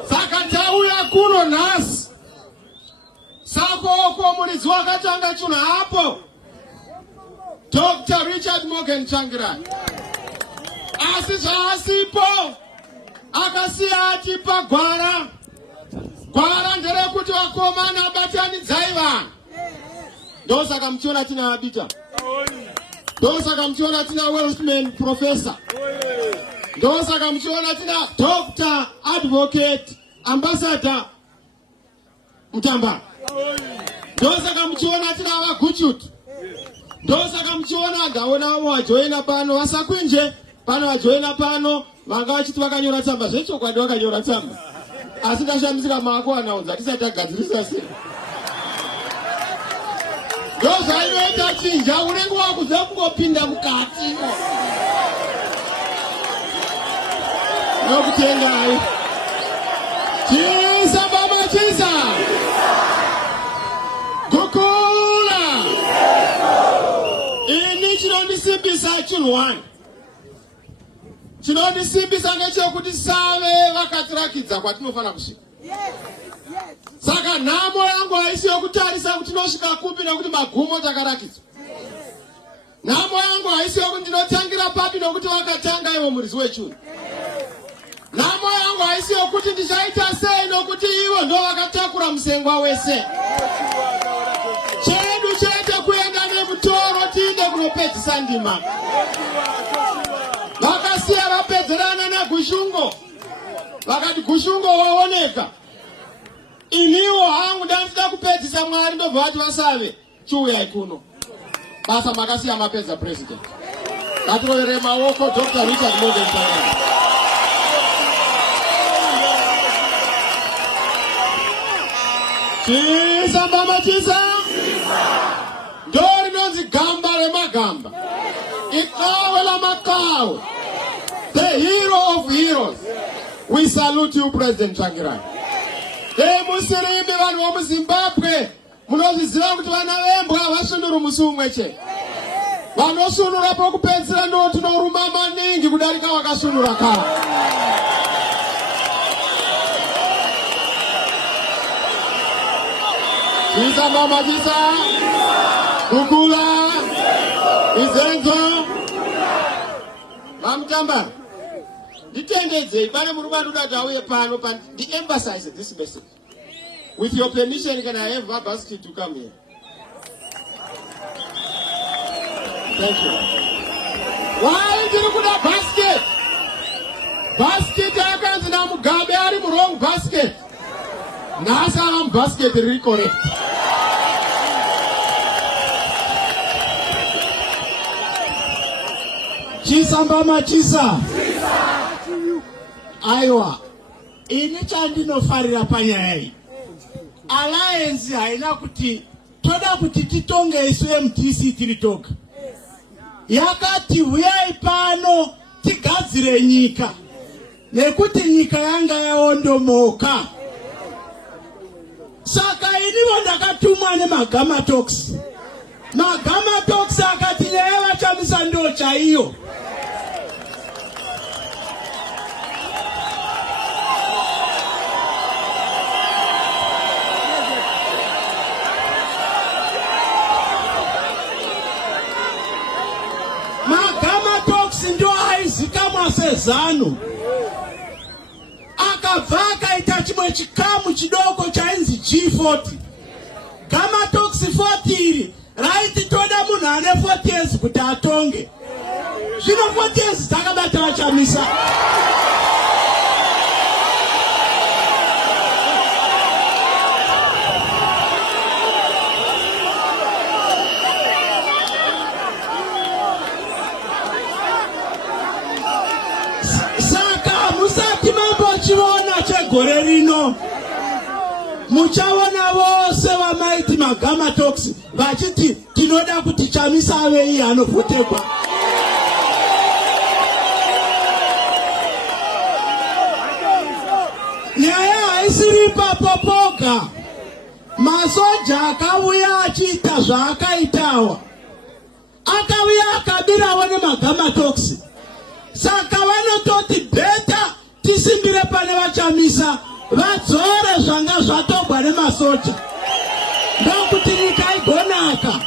Saka tauya kuno nhasi. Sako muridzi wakatanga chuna hapo. Dr. Richard Morgan Tsvangirai. Asi zvaasipo akasiya atipa gwara. Gwara nderekuti vakomana batanidzai vanhu. Ndosaka muchiona tina Abita. Ndosaka muchiona tina Welshman Professor. Ndosaka muchiona tina Dr. Advocate Ambassador Mutamba. Ndosaka muchiona tina vaGuchutu. Ndosaka muchiona ndaona vajoina pano vasakwinje pano vajoina pano vanga vachiti vakanyora tsamba zvechokwadi vakanyora tsamba. Asi ndashamisira maako anaudza tisati tagadzirisa sei. Ndozvainoita chinja unenge wakuziva kungopinda mukati. Nokutengai. Chisamba Machisa. Kukula. Ini chinondisimbisa chinhu. Chinondisimbisa ngechekuti save vakatirakidza kwatinofana kusvika. Saka nhamo yangu haisi yokutarisa kuti tinosvika kupi nekuti magumo takarakidzwa. Nhamo yangu haisi yokuti ndinotangira papi nokuti vakatanga ivo muridzi wechuru. Nhamo yangu haisi yokuti ndichaita sei nokuti ivo ndo vakatakura musengwa wese. Chedu chete kuenda nemutoro tiinde kunopedzisa ndima. Vakasiya vapedzerana naGushungo. Vakati Gushungo waoneka. Iniwo hangu ndandida kupedzisa Mwari ndobva vati vasave chiuyai kuno. Basa makasiya mapedza president. Ngatirovere maoko Dr. Richard Morgan Tsvangirai. Chisamba Machisa. Ndori nonzi gamba remagamba. Ikawe la makao. The hero of heroes. We salute you, President Tsvangirai. Musirimbi vanhu vomuZimbabwe munozviziva kuti vana vembwa havasvinuri musi umwe chete. Vanosvinura pokupedzisira ndo tinoruma maningi kudarika vakasvinura kare. Chisamba Machisa. Kukula. Izenzo. Vamutamba. Nditendedzei pane murume anoda auye pano emphasize this message. With your permission, can I have a basket to come here? Thank you. Why did you put a basket? Basket akanzi na Mugabe ari mu wrong basket. Nasa am basket correct. Chisamba Machisa. Aiwa, ini chandinofarira panyaya iyi. Alliance haina kuti toda kuti titonge isu MTC tiri toga. Yakati huyai pano tigadzire nyika. Nekuti nyika yanga yaondomoka. Saka inivo ndakatumwa neMagama Talks. Magama Talks akati leye vachamisa ndo chaiyo. Magama Talks ndo aizikamwa sezano. Akabva akaita chimwe chikamu chidoko chainzi G40. Gama Talks 40 iri raiti toda munhu ane 40 years kuti atonge. Zvino 40 years takabata vachamisa. Chiona chegore rino muchaona vose vamaiti Magama Talks vachiti tinoda kuti Chamisa ave iye anovhotekwa. Nyaya haisiri ipapo poga. Masoja akauya achiita zvaakaitawa. Akauya akabirawo neMagama Talks. Saka vanototi beta tisimbire pane vachamisa vadzore zvanga zvatogwa nemasoja ndokuti nyika igonaka.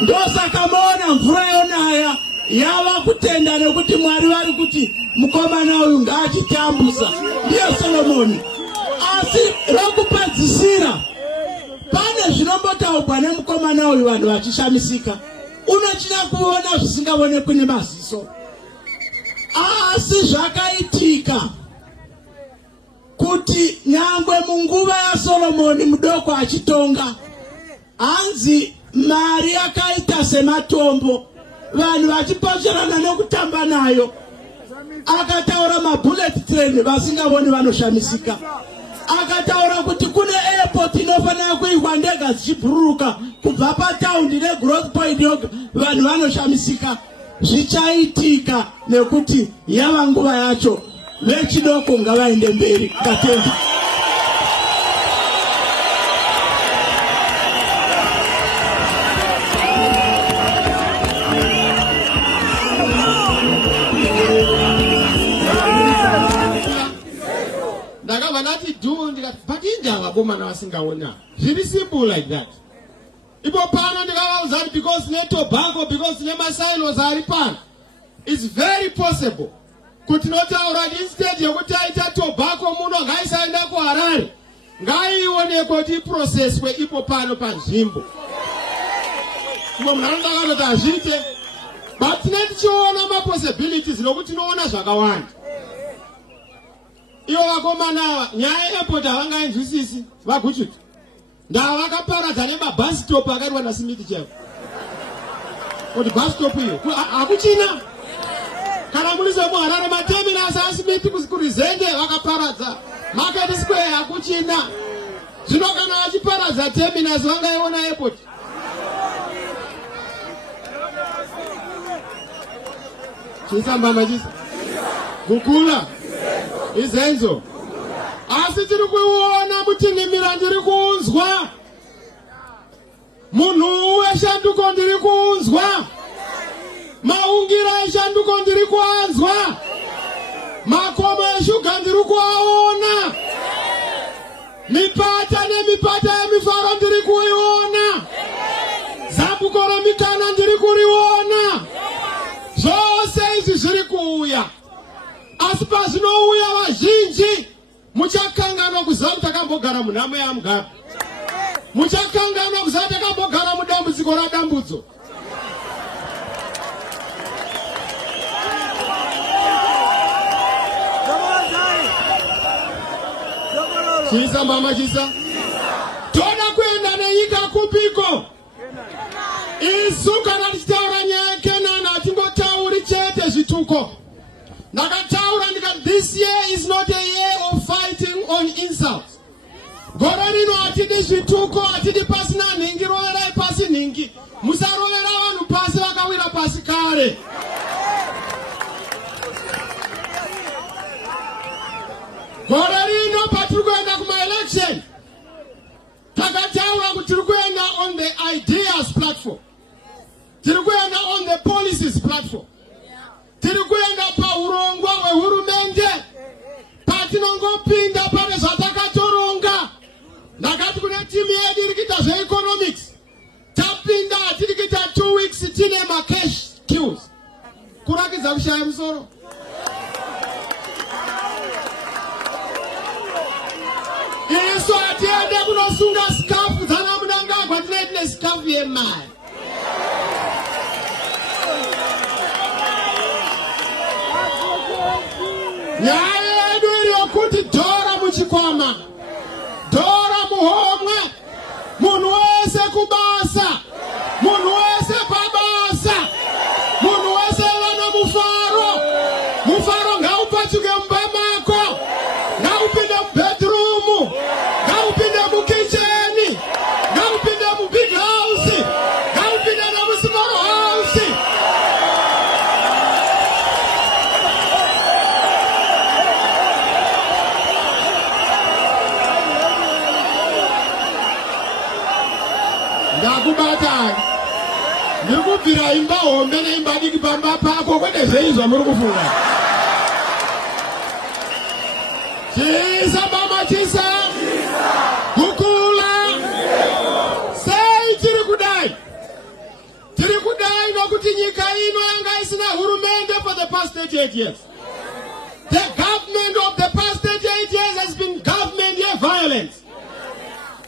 Ndosaka moona mvura yonaya yava kutenda nekuti Mwari vari kuti mukomana uyu ngaachitambusa ndiye Solomoni. Asi rokupadzisira pane zvinombotaurwa nemukomana uyu vanhu vachishamisika. Unochina kuona zvisingaonekwi nemaziso. Asi zvakaitika kuti nyangwe munguva yaSolomoni mudoko achitonga hanzi mari yakaita sematombo vanhu vachipocherana nekutamba nayo. Akataura mabullet train vasingavoni vanoshamisika. Akataura kuti kune airport inofanira kuigwa ndega dzichibhururuka kubva pataundi negrowth point yoga vanhu vanoshamisika. Zvichaitika nekuti yava nguva yacho vechidoko ngavaende mberi. Ngatenga. Ndakabva ndati do ndikati but indava bomana vasingaona. Zviri simple like that. Ipo pano ndikavaudza because neTobacco because nemasailos ari pano it's very possible kuti notaura instead yekuti aita Tobacco muno ngaisaenda kuHarare ngaiionekwe kuti iprocesswe ipo pano panzvimbo. Ipo munhu anodakadoti hazviite but tichiona mapossibilities nokuti tinoona zvakawanda. Ivo vakomana nyaya yeairport havangainzwisisi vaguchuti ndavakaparadza nemabus stop akaitwa naSmith chaivo. Kuti bus stop iyo hakuchina. Kana muri semuHarare mateminasi aSmith kuRizende vakaparadza. Market Square hakuchina. Zvino kana vachiparadza terminasi vangaiona airport. Chisamba machisa. Gukula. Izenzo. Asi tiri kuiona mutinhimira ndiri kunzwa. Munhu weshanduko ndiri kunzwa. Maungira eshanduko ndiri kuanzwa. Makomo eshuga ndiri kuaona. Mipata nemipata yemifaro ndiri kuiona. Zambuko remikana ndiri kuriona. Zvose izvi zviri kuuya. Asi pazvinouya vazhinji muchakanganwa kuziva kuti takambogara munhamo yaMugabe. Muchakanganwa kuziva takambogara mudambudziko radambudzo. Chisamba machisa. Toda kuenda nenyika kupiko. Isu kana tichitaura nyaya yeKenani hatingotauri chete zvituko. Ndakataura ndikati this year is not a year of fighting on insults. Gore rino atidi zvituko, atidi pasi na ningi, roverai pasi ningi. Musarovera vanhu pasi vakawira pasi kare. Gore rino patiri kuenda kuma-election, takataura kuti tiri kuenda on the ideas platform. Tiri kuenda on the policies platform. Tiri kuenda paurongwa hwehurumende. Patinongopinda pane zvatakatoronga. Ndakati kune timu yedu iri kuita zveeconomics. Tapinda tiri kuita 2 weeks tine macash queues. Kurakidza kushaya musoro. Isu atiende kunosunga sikafu dzana Mnangagwa, tine sikafu yemari. Nyaya yedu iri yokuti dhora muchikwama, dhora muhomwe, munhu wese kubasa, munhu wese pabasa, munhu wese vana mufaro. Mufaro ngaupatuke mumba mako, ngaupinde mubedroom, ngaupinde mukitcheni, ngaupinde mubig house, ngaupinde namusmall house. Ndakubatai ndikubvira imba hombe neimba diki pamba pako, kwete zveizva muri kufunga. Chisa mama chisa kukula sei tiri kudai nokuti nyika ino yanga isina hurumende for the past 38 years. The government of the past 38 years has been government violence.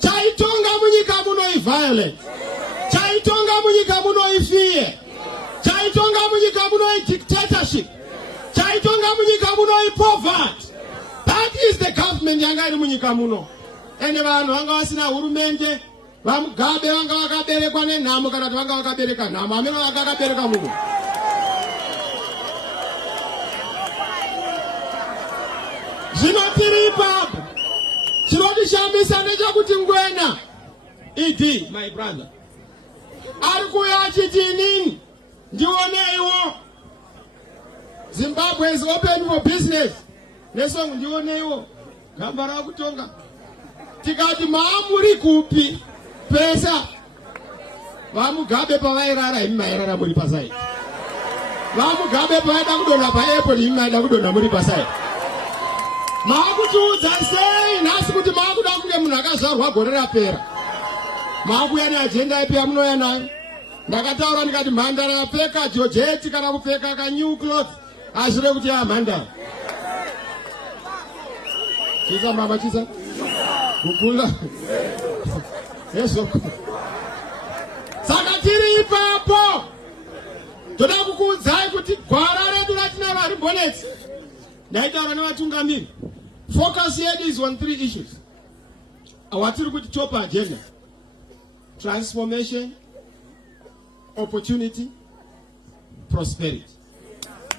Chaitonga munyika muno violence. Chaitonga munyika muno fear. Chaitonga munyika muno dictatorship. Chaitonga munyika muno poverty. That is the government yanga iri munyika muno. Ene vanhu vanga vasina hurumende, vamugabe vanga vakaberekwa nenhamo kana kuti vanga vakabereka nhamo, hamene vanga vakabereka munhu. Zvino tiri ipapo. Chinotishambisa ndechekuti Ngwena ED, my brother, ari kuuya achiti inini ndioneiwo Zimbabwe is open for business. Nesongo ndioneiwo gamba rakutonga. Tikati maamuri kupi pesa vamugabe pavairara imi mairara muri pasai. Vamugabe pavaida kudonha paairport imi maida kudonha muri pasai. Maakutiudza sei nhasi kuti maakuda kunge munhu akazvarwa gore rapera. Maakuya neajenda ipi yamunouya nayo. Ndakataura ndikati mhandara apfeka jojeti kana kupfeka ka new clothes azvire kuti mhandara. Chisa mama chisa kukula ezvo. Saka tiri ipapo toda kukuudzai kuti gwara redu ratina vari bonetsi. Ndaitaura nevatungamiri. Focus here is on 3 issues. Awatiri kuti top agenda: transformation, opportunity, prosperity.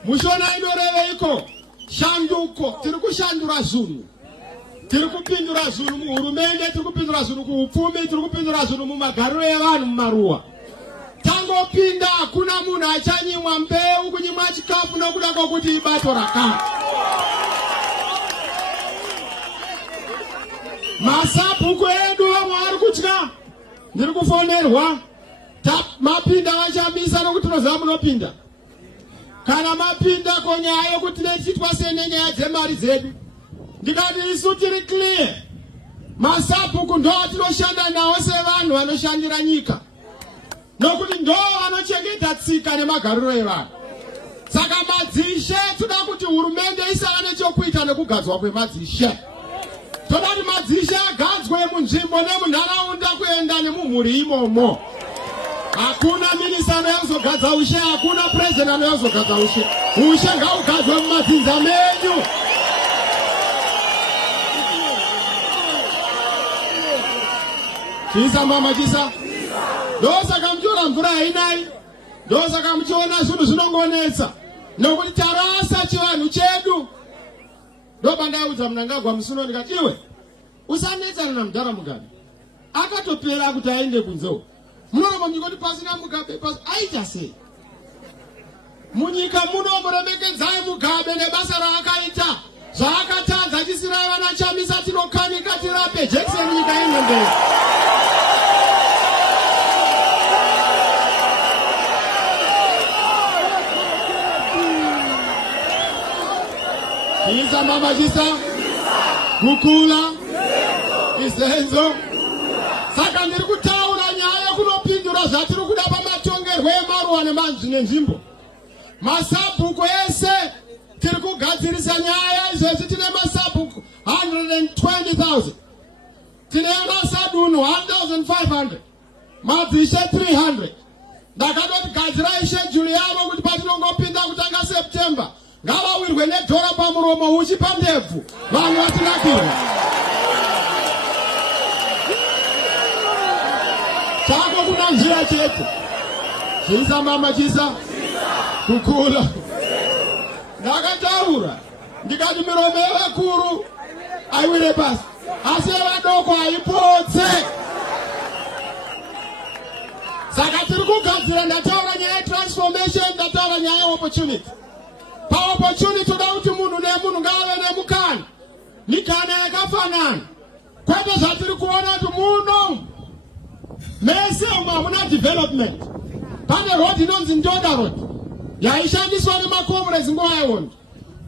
Mushona inoreveiko shanduko. Tiri kushandura zvinhu. Tiri kupindura zvinhu muhurumende, tiri kupindura zvinhu kuupfumi, tiri kupindura zvinhu mumagariro evanhu mumaruwa. Tangopinda hakuna munhu achanyimwa mbeu kunyimwa chikafu nokuda kwokuti ibato rakati. Masabhuku edu vamwe vari kutya. Ndiri kufonerwa. Mapinda vachamisa nokuti tinoziva munopinda. Kana mapinda konyaya yokuti nechitwa sei nenyaya dzemari dzedu. Ndikati isu tiri clear. Masabhuku ndo atinoshanda nawo sevanhu vanoshandira nyika. Nokuti ndo vanochengeta tsika nemagariro evanhu. Saka madzishe toda kuti hurumende isava nechokuita nekugadzwa kwemadzishe. Toda kuti madzishe agadzwe munzvimbo nemunharaunda kuenda nemumhuri imomo. Hakuna minista anozogadza ushe, hakuna president anozogadza ushe. Ushe ngaugadzwe mumadzinza menyu. Chisa mama chisa. Ndosaka muchiona mvura hainai. Ndosaka muchiona zvinhu zvinongonetsa. Nokuti tarasa chivanhu chedu. Ndobandaudza Mnangagwa Musuno ndikati iwe usanetsana na Mudhara Mugabe. Akatopera kuti aende kunzewo. Munoramba mnyikoti pasina Mugabe pasi aita sei. Munyika muno muremekedzai Mugabe nebasa raakaita. Zvaakatadza achisira vana Chamisa tinokanika tirape Jackson nyika ine mberi. Isa mama Chisa Kukula Isenzo Saka ndiri kutaura nyaya kunopindura zvatiri kuda pamatongerwe emaruwa nemanzvi nenzvimbo. Masabhuku ese tiri kugadzirisa nyaya izvesi tine masabhuku 120,000. Tine masadunu 1,500. Madzishe 300. Ndakatoti gadzirai schedule yavo kuti patinongopinda kutanga September. Ngavawirwe nedhora pamuromo uchipa ndebvu vanhu vatinakirwa. Chako kuna njira chete. Chisa mama Chisa Kukula. Ndakataura ndikati miromo yevakuru aiwire pasi asi yevadoko haipotse. Saka tiri kugadzira, ndataura nyaya transformation, ndataura nyaya opportunity. Pa opportunity toda kuti munhu nemunhu ngave nemukana. Mikana yakafanana. Kwete zvatiri kuona kuti muno mese umwe hamuna development. Pane road inonzi Ndoda Road yaishandiswa nemakomrades nguva yehondo.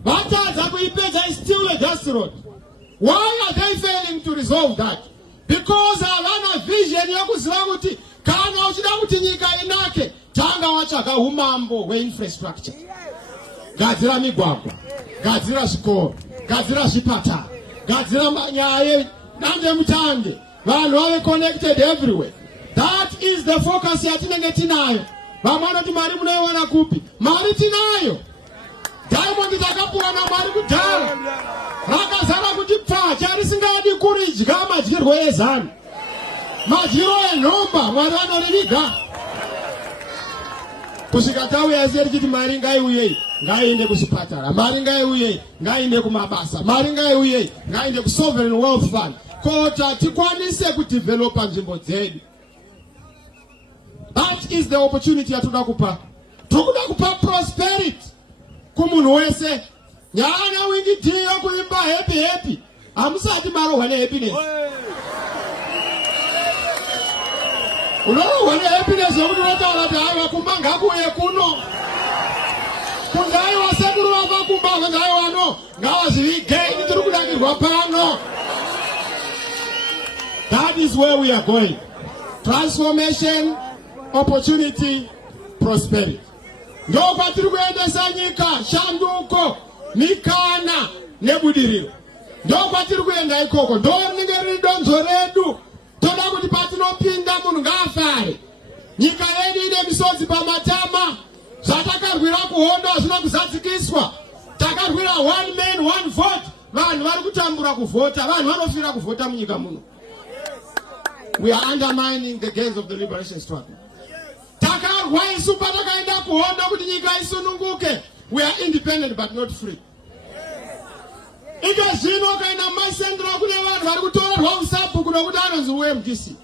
Vatadza kuipedza is still a dust road. Why are they failing to resolve that? Because havana vision yokuziva kuti kana uchida kuti nyika inake tanga watsvaga umambo hweinfrastructure. Gadzira migwagwa, gadzira zvikoro, gadzira zvipatara, gadzira nyaya dande mutange, vanhu vave connected everywhere. That is the focus yatinenge tinayo. Vamwe vanoti mari munoiwana kupi? Mari tinayo. Diamond takapuwa na mari kudhara. Rakazara kuti pfacha risingadi kuridya madyirwo ezano. Madyiro enhomba Mwari vanoriviga. Kusvika tauya ese richiti mari ngaiuyei ngaiende kuzvipatara, mari ngaiuyei ngaiende kumabasa, mari ngaiuyei ngaiende kusovereign wealth fund, kota tikwanise kudevelopa nzvimbo dzedu. That is the opportunity yatoda kupa. Tokuda kupa prosperity kumunhu wese. Nyana wingi dhiyo kuimba happy happy. Hamusati marohwa nehappiness. Unorohwa nehappiness yokuti unotaura kuti haiwa kumba ngakuuye kuno. Kundaiwa sekuru vava kumba ngaiwa no. Ngavazivige tiri kudakirwa pano. That is where we are going. Transformation, opportunity, prosperity. Ndopa tiri kuendesa nyika, shanduko, mikana, nebudiriro. Ndopa tiri kuenda ikoko, ndorninge ridonzo redu. Toda kuti patinopinda munhu ngaafare. Nyika yedu ine misodzi pamatama. Zvatakarwira kuhondo hazvina kuzadzikiswa. Takarwira one man, one vote. Vanhu vari kutambura kuvhota, vanhu vanofira kuvhota munyika muno. We are undermining the gains of the liberation struggle. Takarwa isu patakaenda kuhondo kuti nyika isununguke. We are independent but not free. Ike zvino kaenda maisendro kune vanhu vari kutorerwa usabhuku nokuti anonzi UMDC.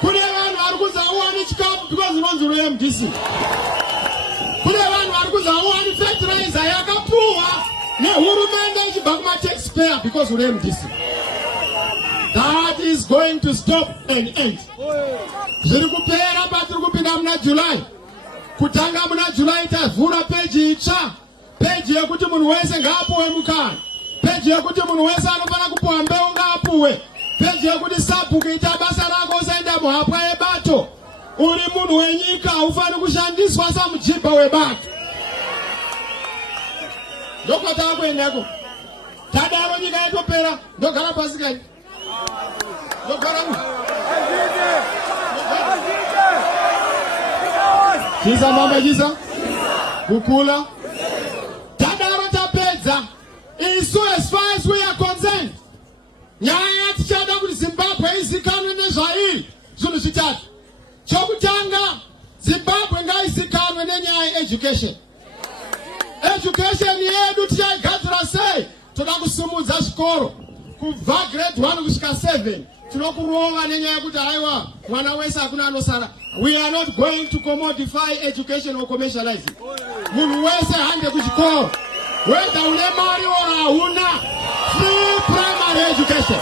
Kune vanhu vari kuzauwani chikafu because inonzi UMDC. Kune vanhu vari kuzauwani fertilizer yakapuwa nehurumende ichibva kumataxpayer because UMDC. That is going to stop and end. Zviri kupera patiri kupinda muna July. Kutanga muna July tavhura peji itsva. Peji yekuti munhu wese ngaapuwe mukana. Peji yekuti munhu wese anofana kupuwa mbeu ngaapuwe. Peji yekuti sabhuku ita basa rako usaenda muhapwa yebato. Uri munhu wenyika haufani kushandiswa samujibha webato. Ndokwatava kuendako. Tadaro nyika yatopera. Ndogara pasi kanyi. Chisa mama Chisa Kukula. Tadaro tapedza. Isu as far as we are concerned. Nyaya tichada kuti Zimbabwe izikanwe nezvairi. Zvinhu zvitatu. Chokutanga, Zimbabwe ngaizikanwe nenyaya education. Education yedu tichaigadzira sei toda kusumudza chikoro kubva grade 1 kusvika 7 tinokurova nenyaya yekuti haiwa mwana wese hakuna anosara. We are not going to commodify education or commercialize it. Munhu wese hande kuchikoro, whether une mari or hauna, free primary education.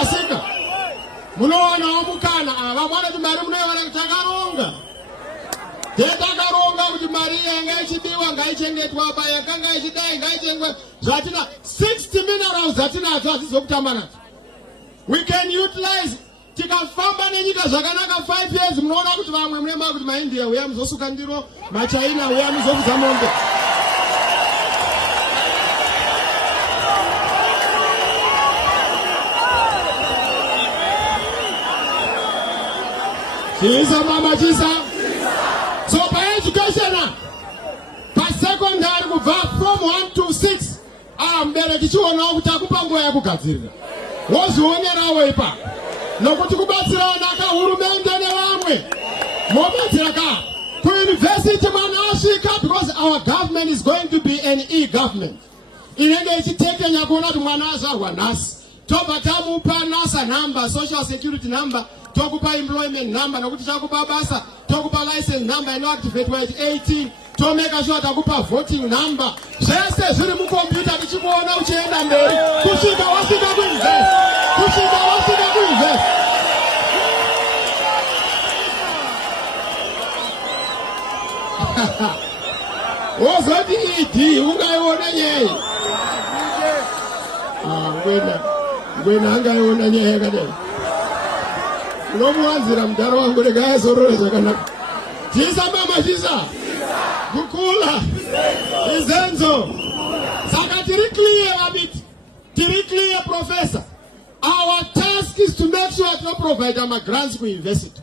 Asika munowana wamukana vamwana kuti mari munoiwana kuti takaronga takaronga kuti mari yanga ichidiwa ngaichengetwa apa yakanga ichidai ngaichengetwa zvatina 60 minerals dzatinadzo hadzizokutamba nadzo. We can utilize tikafamba nenyika zvakanaka 5 years munoona kuti vamwe munema kuti maindia uya muzosuka ndiro, machina uya muzokudza mombe. Chisa mama chisa. So by education, by secondary kubva from 1 to 6, mbereki chiona kuti akupa nguva yakugadzirira. Wozvionyerawo ipa. Nokuti kubatsira naka hurumende nevamwe. Mobatsira ka. Ku university mwana asvika because our government is going to be an e-government. Inenge ichitekenya kuona kuti mwana azvarwa nhasi. Tobva tamupa NASA number, social security number, tokupa employment number, nokuti chakupa basa, tokupa license number inoactivate at 18, to make sure takupa voting number. Zvese zviri mukompyuta tichikuona uchienda mberi. Kusvika wasvika kuinvest. Kusvika wasvika kuinvest. Wozoti ED ungaiona nyei. Ngwena angaiona nyei yakadai. Unomuwanzira mudhara wangu regai zorore zvakanaka. Chisa mama chisa. Kukula. Izenzo. Saka tiri clear abit. Tiri clear professor. Our task is to make sure to provide our grants to university.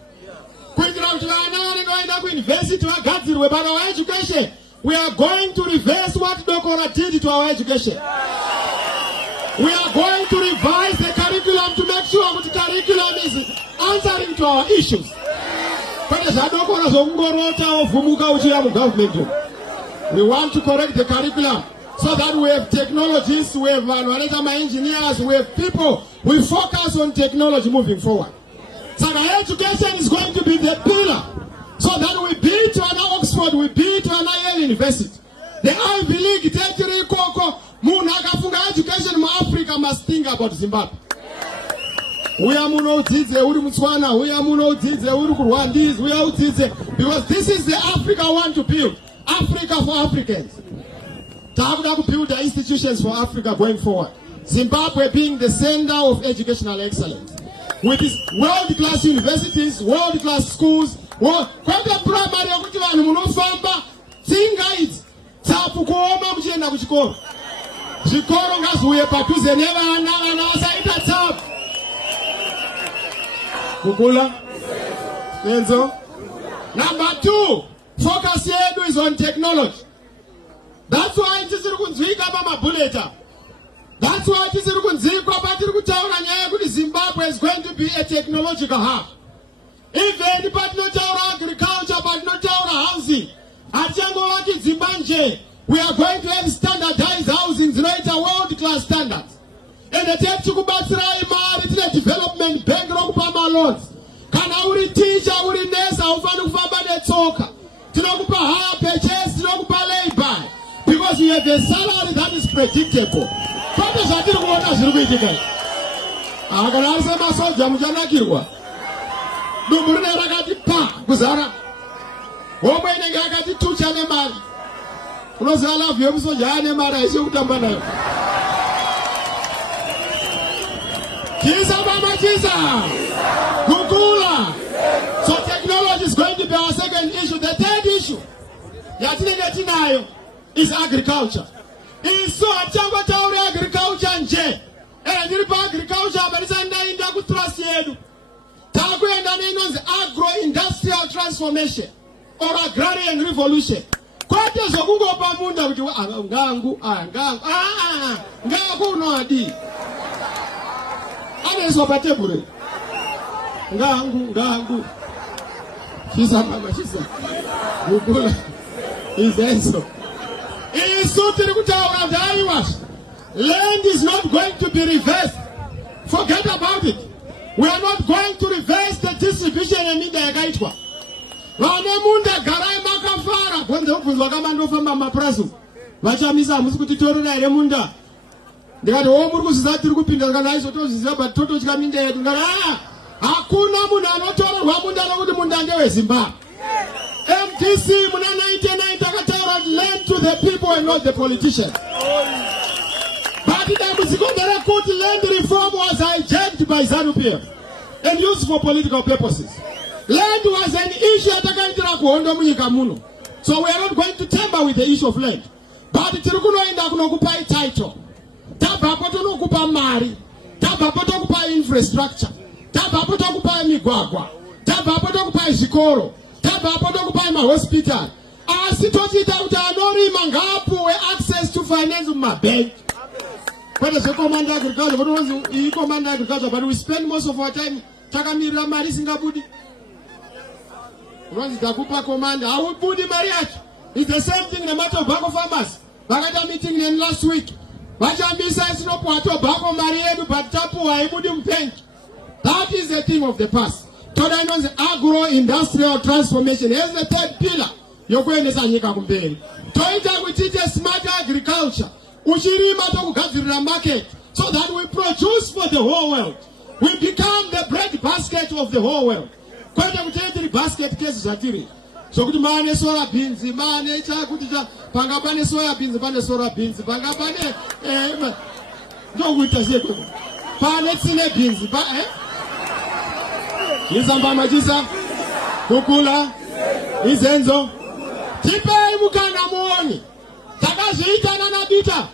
Kuitira kuti vana vanenge vaenda kuuniversity vagadzirwe para our education. We are going to reverse what Dokora did to our education. We are going to revise the curriculum to make sure that the curriculum is answering to our issues. We want to correct the curriculum so that we have technologists, we have engineers, we have people. We focus on technology moving forward. So our education is going to be the pillar so that we beat an Oxford, we beat an Yale University. The Ivy League, Tetri Koko, Munakafunga education in Africa must think about Zimbabwe. We are Muno Tize, Uri Mutswana, we are Muno Tize, Uri Rwandese, we are Tize, because this is the Africa I want to build. Africa for Africans. To build the institutions for Africa going forward. Zimbabwe being the center of educational excellence. With these world-class universities, world-class schools, kwenda primary yokuti vanhu munofamba tsingaidzi tsapu kuoma muchienda kuchikoro. Zvikoro ngazviuye padhuze nevana, vana vasaita tsapu. Kukula? Enzo? Number 2, focus yedu is on technology. That's why tisiri kunzwika pamabuleta. That's why tisiri kunzwika patiri kutaura nyaya kuti Zimbabwe is going to be a technological hub. Even patinotaura agriculture, patinotaura housing, hatichangovaki dzimba nje. We are going to have standardized housing dzinoita world-class standards. And tiri kubatsirai mari tine development bank rokupa loans. Kana uri teacher, uri nurse, haufani kufamba netsoka. Tinokupa higher purchase, tinokupa labor. Because you have a salary that is predictable. Kwete zvatiri kuona zviri kuitika. Kana ari semasoja muchanakirwa. Dumbu rine rakati pa kuzara. Homwe inenge yakati tucha nemari. Unoziva love yemusoja ane mari haisi kutamba nayo. Kisa mama kisa. Kukula. So technology is going to be our second issue. The third issue yatinenge tinayo is agriculture. Iso achangwa tauri agriculture nje. Ndiri pa agriculture abarisanda inda kutrust yedu. Takuenda nenonzi agro-industrial transformation or agrarian revolution. Kwate zokungopa munda kuti ngangu unowadi. Aneso patebure. Ngangu. Chisa mama chisa. Mukula. Izenzo. Isu tiri kutaura ndaiwas. Land is not going to be reversed. Forget about it. We are not going to reverse the distribution emida yakaitwa. Vane munda garai makafara. Kwenze ubvunzwa kama ndofamba maprasu. Vachamisa hamusi kuti torera ere munda. Ndikati muri kuziza tiri kupinda kana aizotoziziva but tototyika minda yedu. Ndikati hakuna munhu anotorerwa munda nokuti munda ndeweZimbabwe. MTC muna 99 takataura land to the people and not the politicians. But the land reform was hijacked by ZANU-PF and used for political purposes. Land was an issue at the so we are not going to tamper with the issue of land. But tirukunoenda kunokupa title. Tabapo tonokupa mari. Tabapo tokupa infrastructure. Tabapo tokupa migwagwa. Tabapo tokupa zvikoro. Tabapo tokupa hospital. Asitochita kuti anorima ngapuwe access to finance mumabank. But as a commander agriculture, commander agriculture, but we spend most of our time takamira mari singabudi. Once takupa commander, I will put the mariachi. It's the same thing in the matter of Bako farmers. Bagata meeting them last week. Bajambisa is no Puato Bako Mariedu, but Tapu Aibudim Bank. That is the thing of the past. Today's agro-industrial transformation. Here's the third pillar. You're going to say Toita we teach smart agriculture. Ushirima to gather market so that we produce for the whole world. We become the bread basket of the whole world. Quite a basket case zatiri. So good man soya beans, man chakuta pangabane soya beans, bane soya beans, pangabane no winter zeko. Panetsine beans, Izamba majisa, Kukula, Izenzo, Tipe mukana muoni. Takazita na nabita.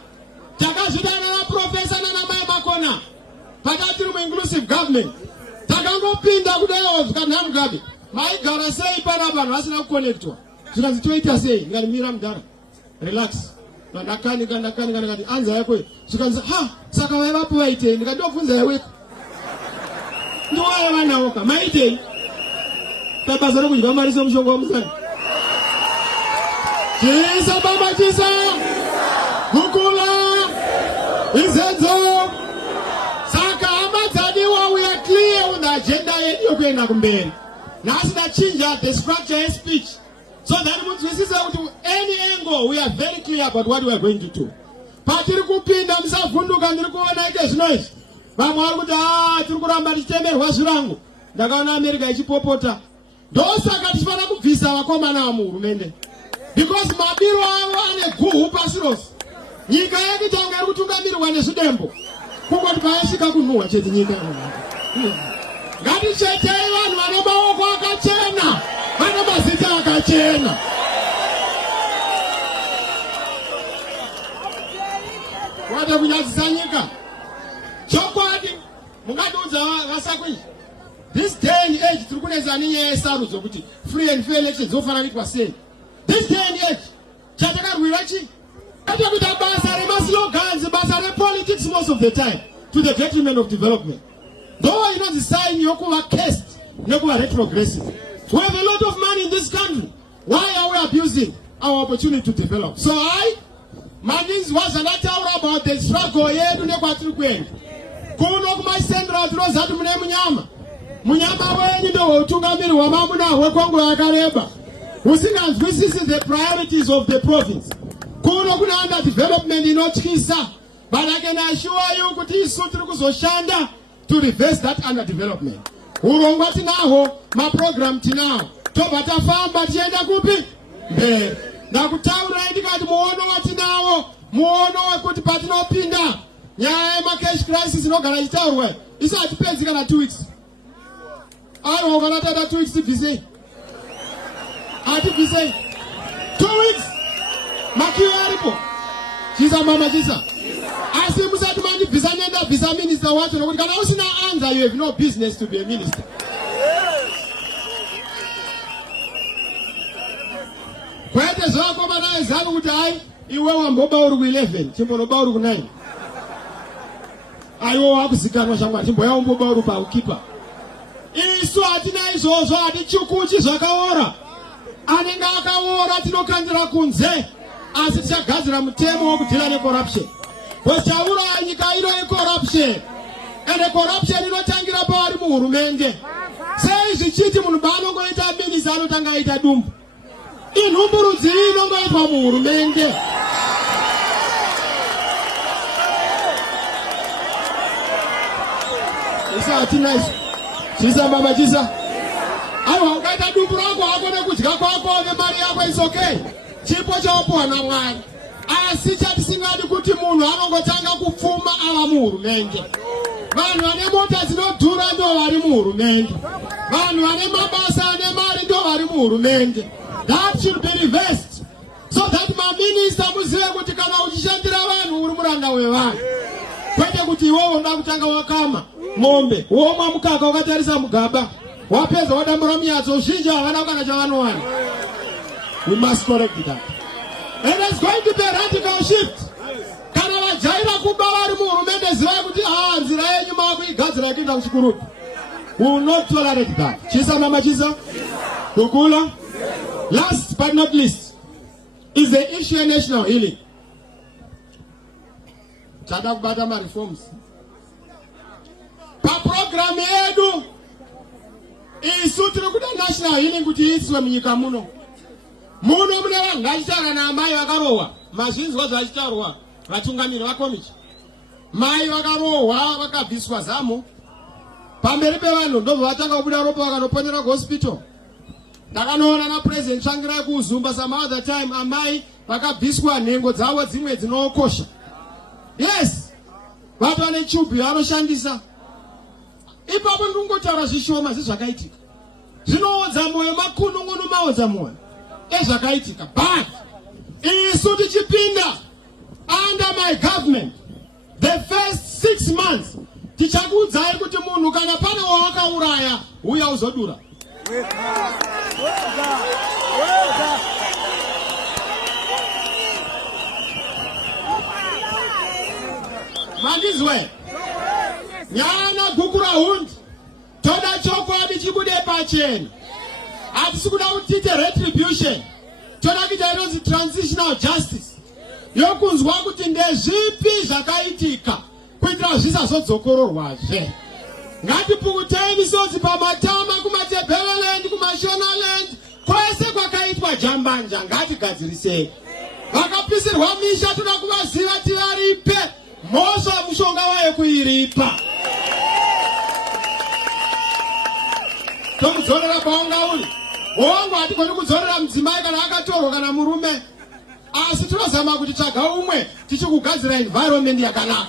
Takazita na professor na maya makona. Pakatiru inclusive government. Takango pinda kudayo kanam gabi. Mai gara sei parabano asina kuconnectwa. Tukazitoita sei ngali mira mdara. Relax. Nakani anza yako. Tukanza saka wewe hapo waite nikado funza yewe. Ndio wale wanaoka. Maite. Tabazaro kujamaliza mshongo wa mzani. Jisa baba jisa. Kukula. Izenzo. Saka amatadiwa we are clear on the agenda yokwenda kumbele. Now that change the structure and speech. So that we see to any angle we are very clear about what we are going to do. Patiri kupinda msafunduka ndikuona ike noise. Bamwari kuti tirikuramba tichemere wazvirangu. Ndakaona America ichipopota. Ndosaka tichifana kubvisa vakomana vamuhurumende. Because mabiro avo ane guhu pasi rose. Nyika yedu tonga iri kutungamirwa nezvidembo. Kungoti paisvika kunhuhwa chete nyika. Ngatichetei vanhu vane maoko akachena, vane mazita akachena. Wada kunyadzisa nyika. Chokwadi mungatiudza vasakwini. This day and age tiri kunetsa nenyaya yesarudzo kuti free and fair elections dzofana kuitwa sei. This day and age chatakarwira chi? Atakuita basa remaslogans, basa repolitics most of the time to the detriment of development. Though you know the sign yokuva caste, yokuva retrogressive. We have a lot of money in this country. Why are we abusing our opportunity to develop? So Manins was anataura about the struggle yedu nekwatiri kwenda. Kuno kuma central rozatu mune munyama. Munyama wenyu ndo utungamiri wa mamuna wekongo yakareba. Usinganzwisisi the priorities of the province. Kuno kuna under development inotyisa. But I can assure you kuti isu tiri kuzoshanda to reverse that underdevelopment. Urongwa tinaho, ma program tinaho. Toba tafamba tienda kupi? Mbele. Na kutaura indikati muono watinaho, muono wakuti patino pinda. Nyaya ma cash crisis inogara itaurwe. Isa atipezi kana 2 weeks. Aro ogana tada 2 weeks vise. Ati vise. 2 weeks. Makiwa aripo. Chisa mama chisa. Asi musati mandi visa nenda visa minister wacho nokuti kana usina answer you have no business to be a minister. Kwete zvako bana ezanu kuti hai iwe wamboba uri ku 11 chimbonoba uri ku 9. Aiwo wakuzikanwa shangwa chimboya umboba uri pa ukipa. isu hatina izvozvo, hatichukuchi zvakaora. Anenge akaora tinokandira kunze, asi tichagadzira mutemo wokudhila necorruption. Chauraya nyika ino yecorruption. And corruption inotangira pavari muhurumende. Sei zvichiti munhu paanongoita minisa anotanga aita dumbu. Inhumburudzi inongoitwa muhurumende. Isa hatina izvo. Chisa mama chisa. Aiwa ukaita dumbu rako hako nekudya kwako nemari yako is okay. Chipo chawapuwa naMwari. Asi chatisingadi kuti munhu anongotanga kupfuma ava muhurumende. Vanhu vane mota dzinodhura ndo vari muhurumende. Vanhu vane mabasa ane mari ndo vari muhurumende. That should be reversed. So that maminista muzive kuti kana uchishandira vanhu uri muranda wevanhu. Kwete kuti iwewe unoda kutanga wakama mombe, womwa mukaka wakatarisa mugaba, wapedza wadambura miyatso, zhinji havana kana chavanowana. We must correct that. And there's going to be a radical shift. Kana vajaira kuba vari muhurumende zivai kuti nzira yenyu makuigadzira kuenda kuchikurutu. We will not tolerate that. Chisa mama chisa. Kukula. Last but not least is the issue of national healing. Chada kubata ma reforms. Pa program yedu isu tiri kuda national healing kuti iswe munyika muno. Muno mune vanhu vachitaura naamai vakarohwa. Mazvinzwa zvachitaurwa vatungamiri vakomichi. Mai vakarohwa vakabviswa zamo. Pamberi pevanhu ndobva vatanga kubuda ropa vakanoponera kuhospital. Ndakanoona na president Tsvangirai kuZumba some other time amai vakabviswa nhengo dzavo dzimwe dzinokosha. Yes. Vatu vane chubi vanoshandisa. Ipapo ndingotaura zvishoma zvakaitika. Zvinoodza moyo, makunun'unu maodza moyo. Ezvakaitika. But isu tichipinda under my government, the first 6 months tichakuudzai kuti munhu kana pane wawakauraya uya uzodura. Mandizwe nyana gukura hundi toda chokwadi chibude pacheni. Hatisi kuda kutite retribution, toda kuita inonzi transitional justice yokunzwa kuti ndezvipi zvakaitika kuitira zvisazodzokororwazve. Ngatipukutei misodzi pamatama, kumatebheleland, kumashonaland, kwese kwakaitwa jambanja ngatigadzirisei. Vakapisirwa misha toda kuvaziva tivaripe mhosva mushonga wayo kuiripa. Tokudzorera paunga uri. Wangu hatikoni kudzorera mudzimai kana akatorwa kana murume. Asi tinozama kuti tsvaga umwe tichikugadzira environment yakanaka.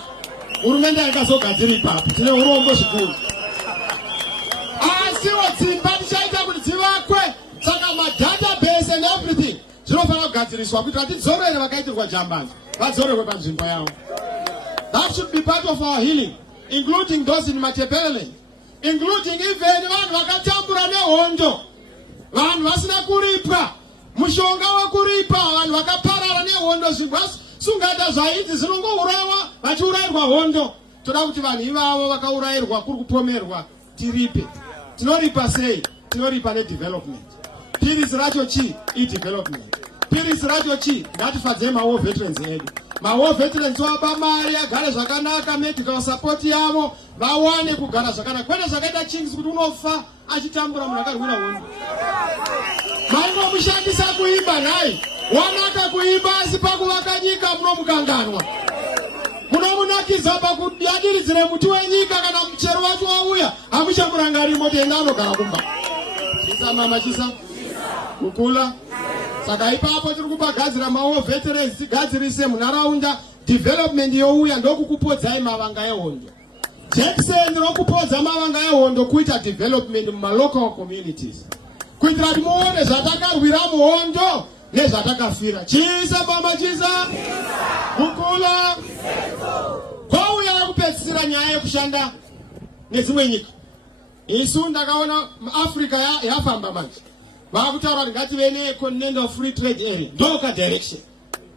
Hurumende yakazogadzira ipapo. Tine urombo zvikuru. Asiwo dzimba tichaita kuti dzivakwe. Saka madatabase and everything zvinofanira kugadziriswa kuitira tidzorere vakaitirwa jambanja vadzorerwe panzvimbo yavo. That should be part of our healing, including those in Matebeleland, including even vanhu vakatambura nehondo, vanhu vasina kuripwa mushonga wekuripa, vanhu vakaparara nehondo. Zvingaita zvaidzi zvinongourayiwa vachiurayirwa hondo. Toda kuti vanhu ivavo vakaurayirwa kuri kupomerwa tiripe. Tinoripa sei? Tinoripa nedevelopment. Pirisi racho chi? I-development. Pirisi racho chi? Ngatifadzei ma-war veterans edu. Ma-war veterans wapa mari agare zvakanaka, medical support yavo vawane kugara zvakanaka. Kwete zvakaita Chingisi kuti unofa achitambura munhu akarwira hondo. Maingomushandisa kuimba nhai. Wanaka kuimba asi pakuvaka nyika munomukanganwa. Munomunakidza pakudadiridzire muti wenyika kana muchero wacho wauya hamuchamurangariri moti enda anogara kumba. Chisa mama chisa. Kukula. Saka ipapo tiri kubagadzira ma-war veterans tigadzirise munharaunda. Development youya ndokukupodzai mavanga ehondo. Jekiseni rokupodza mavanga ehondo kuita development mumalocal communities. Kuitira kuti muone zvatakarwira muhondo nezvatakafira. Chisa mama chisa. Kukula. Kwauya kupedzisira nyaya yekushanda nedzimwe nyika. Isu ndakaona Africa yafamba manje. Vakutaura kuti ngative ne-continental free trade area. Ndoka direction.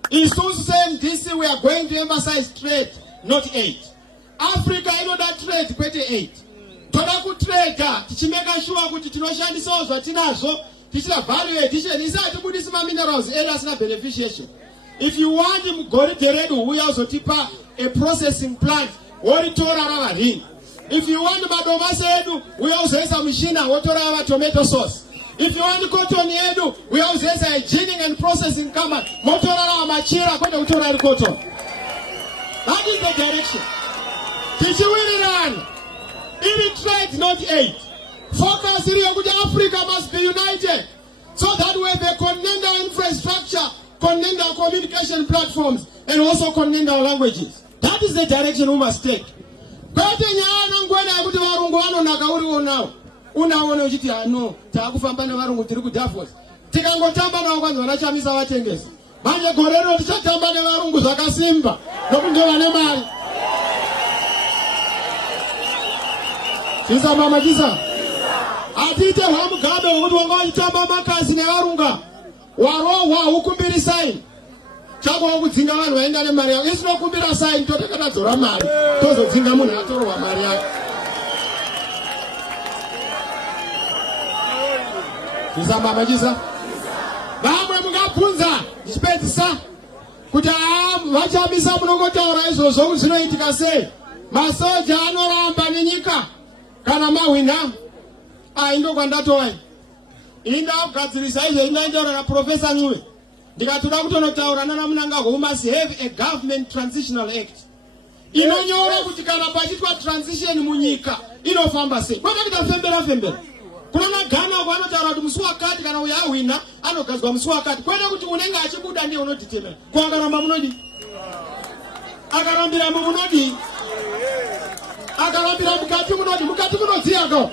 Isu saying this we are going to emphasize trade, not aid. Africa inoda trade kwete aid. toda kutrega tichimeka sure kuti tinoshandisawo zvatinazvo tichida value addition isati budisi minerals ena asina beneficiation. If you want mugoridhe redu uya uzotipa a processing plant woritora rava rini. If you want madomasi edu uya uzoisa mishina wotora rava tomato sauce. If you want cotton edu uya uzoisa a ginning and processing company motora rava machira kwenda kutora cotton. That is the direction. Tichiwirirana. It trade, not aid. Focus here with Africa must be united. So that way they connect our infrastructure, connect our communication platforms, and also connect our languages. That is the direction we must take. Kwete nyana ngwena kuti varungu vanonaka uriwo nawo. Unaona uchiti ano taakufamba nevarungu tiri kuDavos. Tikangotamba nawo kwanza vanachamisa vatengesi. Manje gorero tichatamba nevarungu zvakasimba nokuti ndo vane mari. Chisa mama chisa. Atite hwamugabe wokuti wanga wachitamba makasi nevarunga. Warohwa ukumbiri sign. Chako wakudzinga vanhu vaenda nemari yako. Isino kumbira sign totekatadzora mari. Tozodzinga munhu atorohwa mari yake. Chisa mama chisa. Vamwe mungabvunza ndichipedzisa kuti vachamisa munongotaura izvozvo kuti zvinoitika sei. Masoja anoramba nenyika kana mahwina indokwandatoya inda kugadzirisa izvo indaitaura naprofesa Ncube ndikatoda kutonotaura nana Munangagwa. We must have a government transitional act inonyora kuti kana pachitwa transition munyika inofamba sei. Kwete kuti fembera kuna Ghana kwanotaura kuti musi wakati kana uya ahwina anogadzwa musi wakati. Kwete kuti unenge achibuda ndiye unotitemera. Kwakaramba munodi akarambira munodi akarambira mukati munodziyako.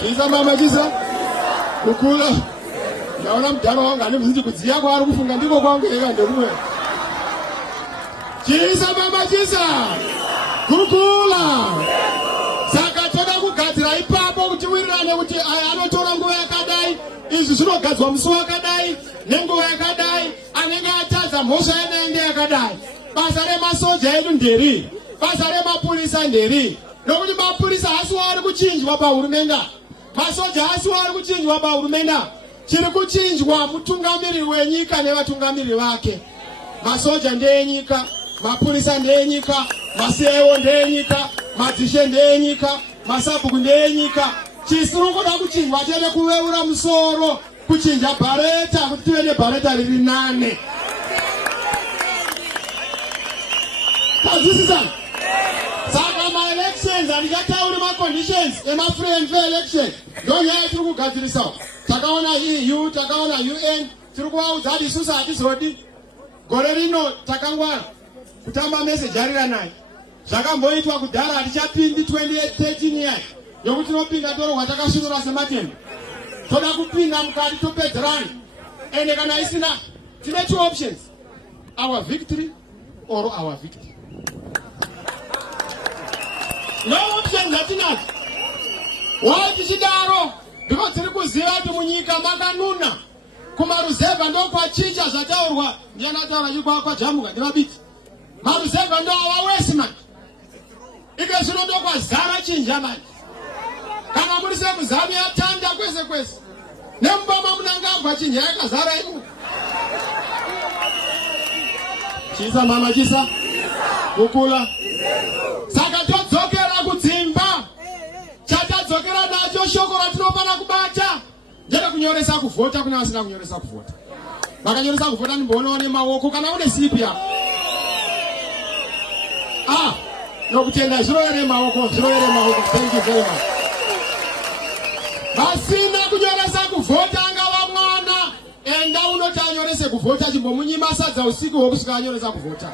Chisa mama chisa kukula ndaona mudhara wangu ane muziti kudziya kwaari kufunga ndiko kwangu eka ndokumwe. Chisa mama chisa kukula saka toda kugadzira ipapo kuti wirirane kuti aya anotora nguva yakadai izvi zvinogadzwa musi wakadai nenguva yakadai anenge atadza mhosva yanaende yakadai. Basa remasoja edu nderi, basa remapurisa nderi. Nokuti mapurisa hasi wari kuchinjwa pahurumende. Masoja hasi wari kuchinjwa pahurumende. Chiri kuchinjwa mutungamiri wenyika nevatungamiri vake. Masoja ndeyenyika, mapurisa ndeyenyika, masewo ndeyenyika, madzishe ndeyenyika, masabhuku ndeyenyika. Chisiri kuda kuchinjwa chene kuveura musoro, kuchinja bhareta kuti tive nebhareta riri 8. This saka ma-elections andikatauri ma-conditions ema-free and fair election ndonyaya tiri kugadzirisawo. Takaona EU, takaona UN, tiri kuvaudza kuti isusu hatizodi. Gore rino takangwara kutamba meseji arira naye. Zvakamboitwa kudhara hatichapindi 2013 yayi yokuti tinopinda torohwa takasvinura sematemba. Toda kupinda mukati topedzerana. Ende kana isina tine 2 options. Our victory or our victory. No options hatinazo. Why tichidaro? Because tiri kuziva kuti munyika makanuna. Kumaruzeva ndo kwachicha zvataurwa. Ndiye anataura chikwa kwajamuka ndivabiti. Maruzeva ndo awawesi manje. Ike zvino ndo kwazara chinja manje. Kana muri sekuzami yatanda kwese. Nembama Munangagwa chinja yakazara imo. Chisa mama chisa kukula. Saka todzokera kudzimba. Chatadzokera nacho shoko ratinofana kubata ndere kunyoresa kuvhota kuna vasina kunyoresa kuvhota. Vakanyoresa kuvhota ndimboona nemaoko kana une sipi yako. Nokutenda zviroere maoko. Thank you very much. Vasina kunyoresa kuvhota ngava mwana enda unoti anyorese kuvhota chimbomunyima sadza usiku hwokusvika anyoresa kuvhota.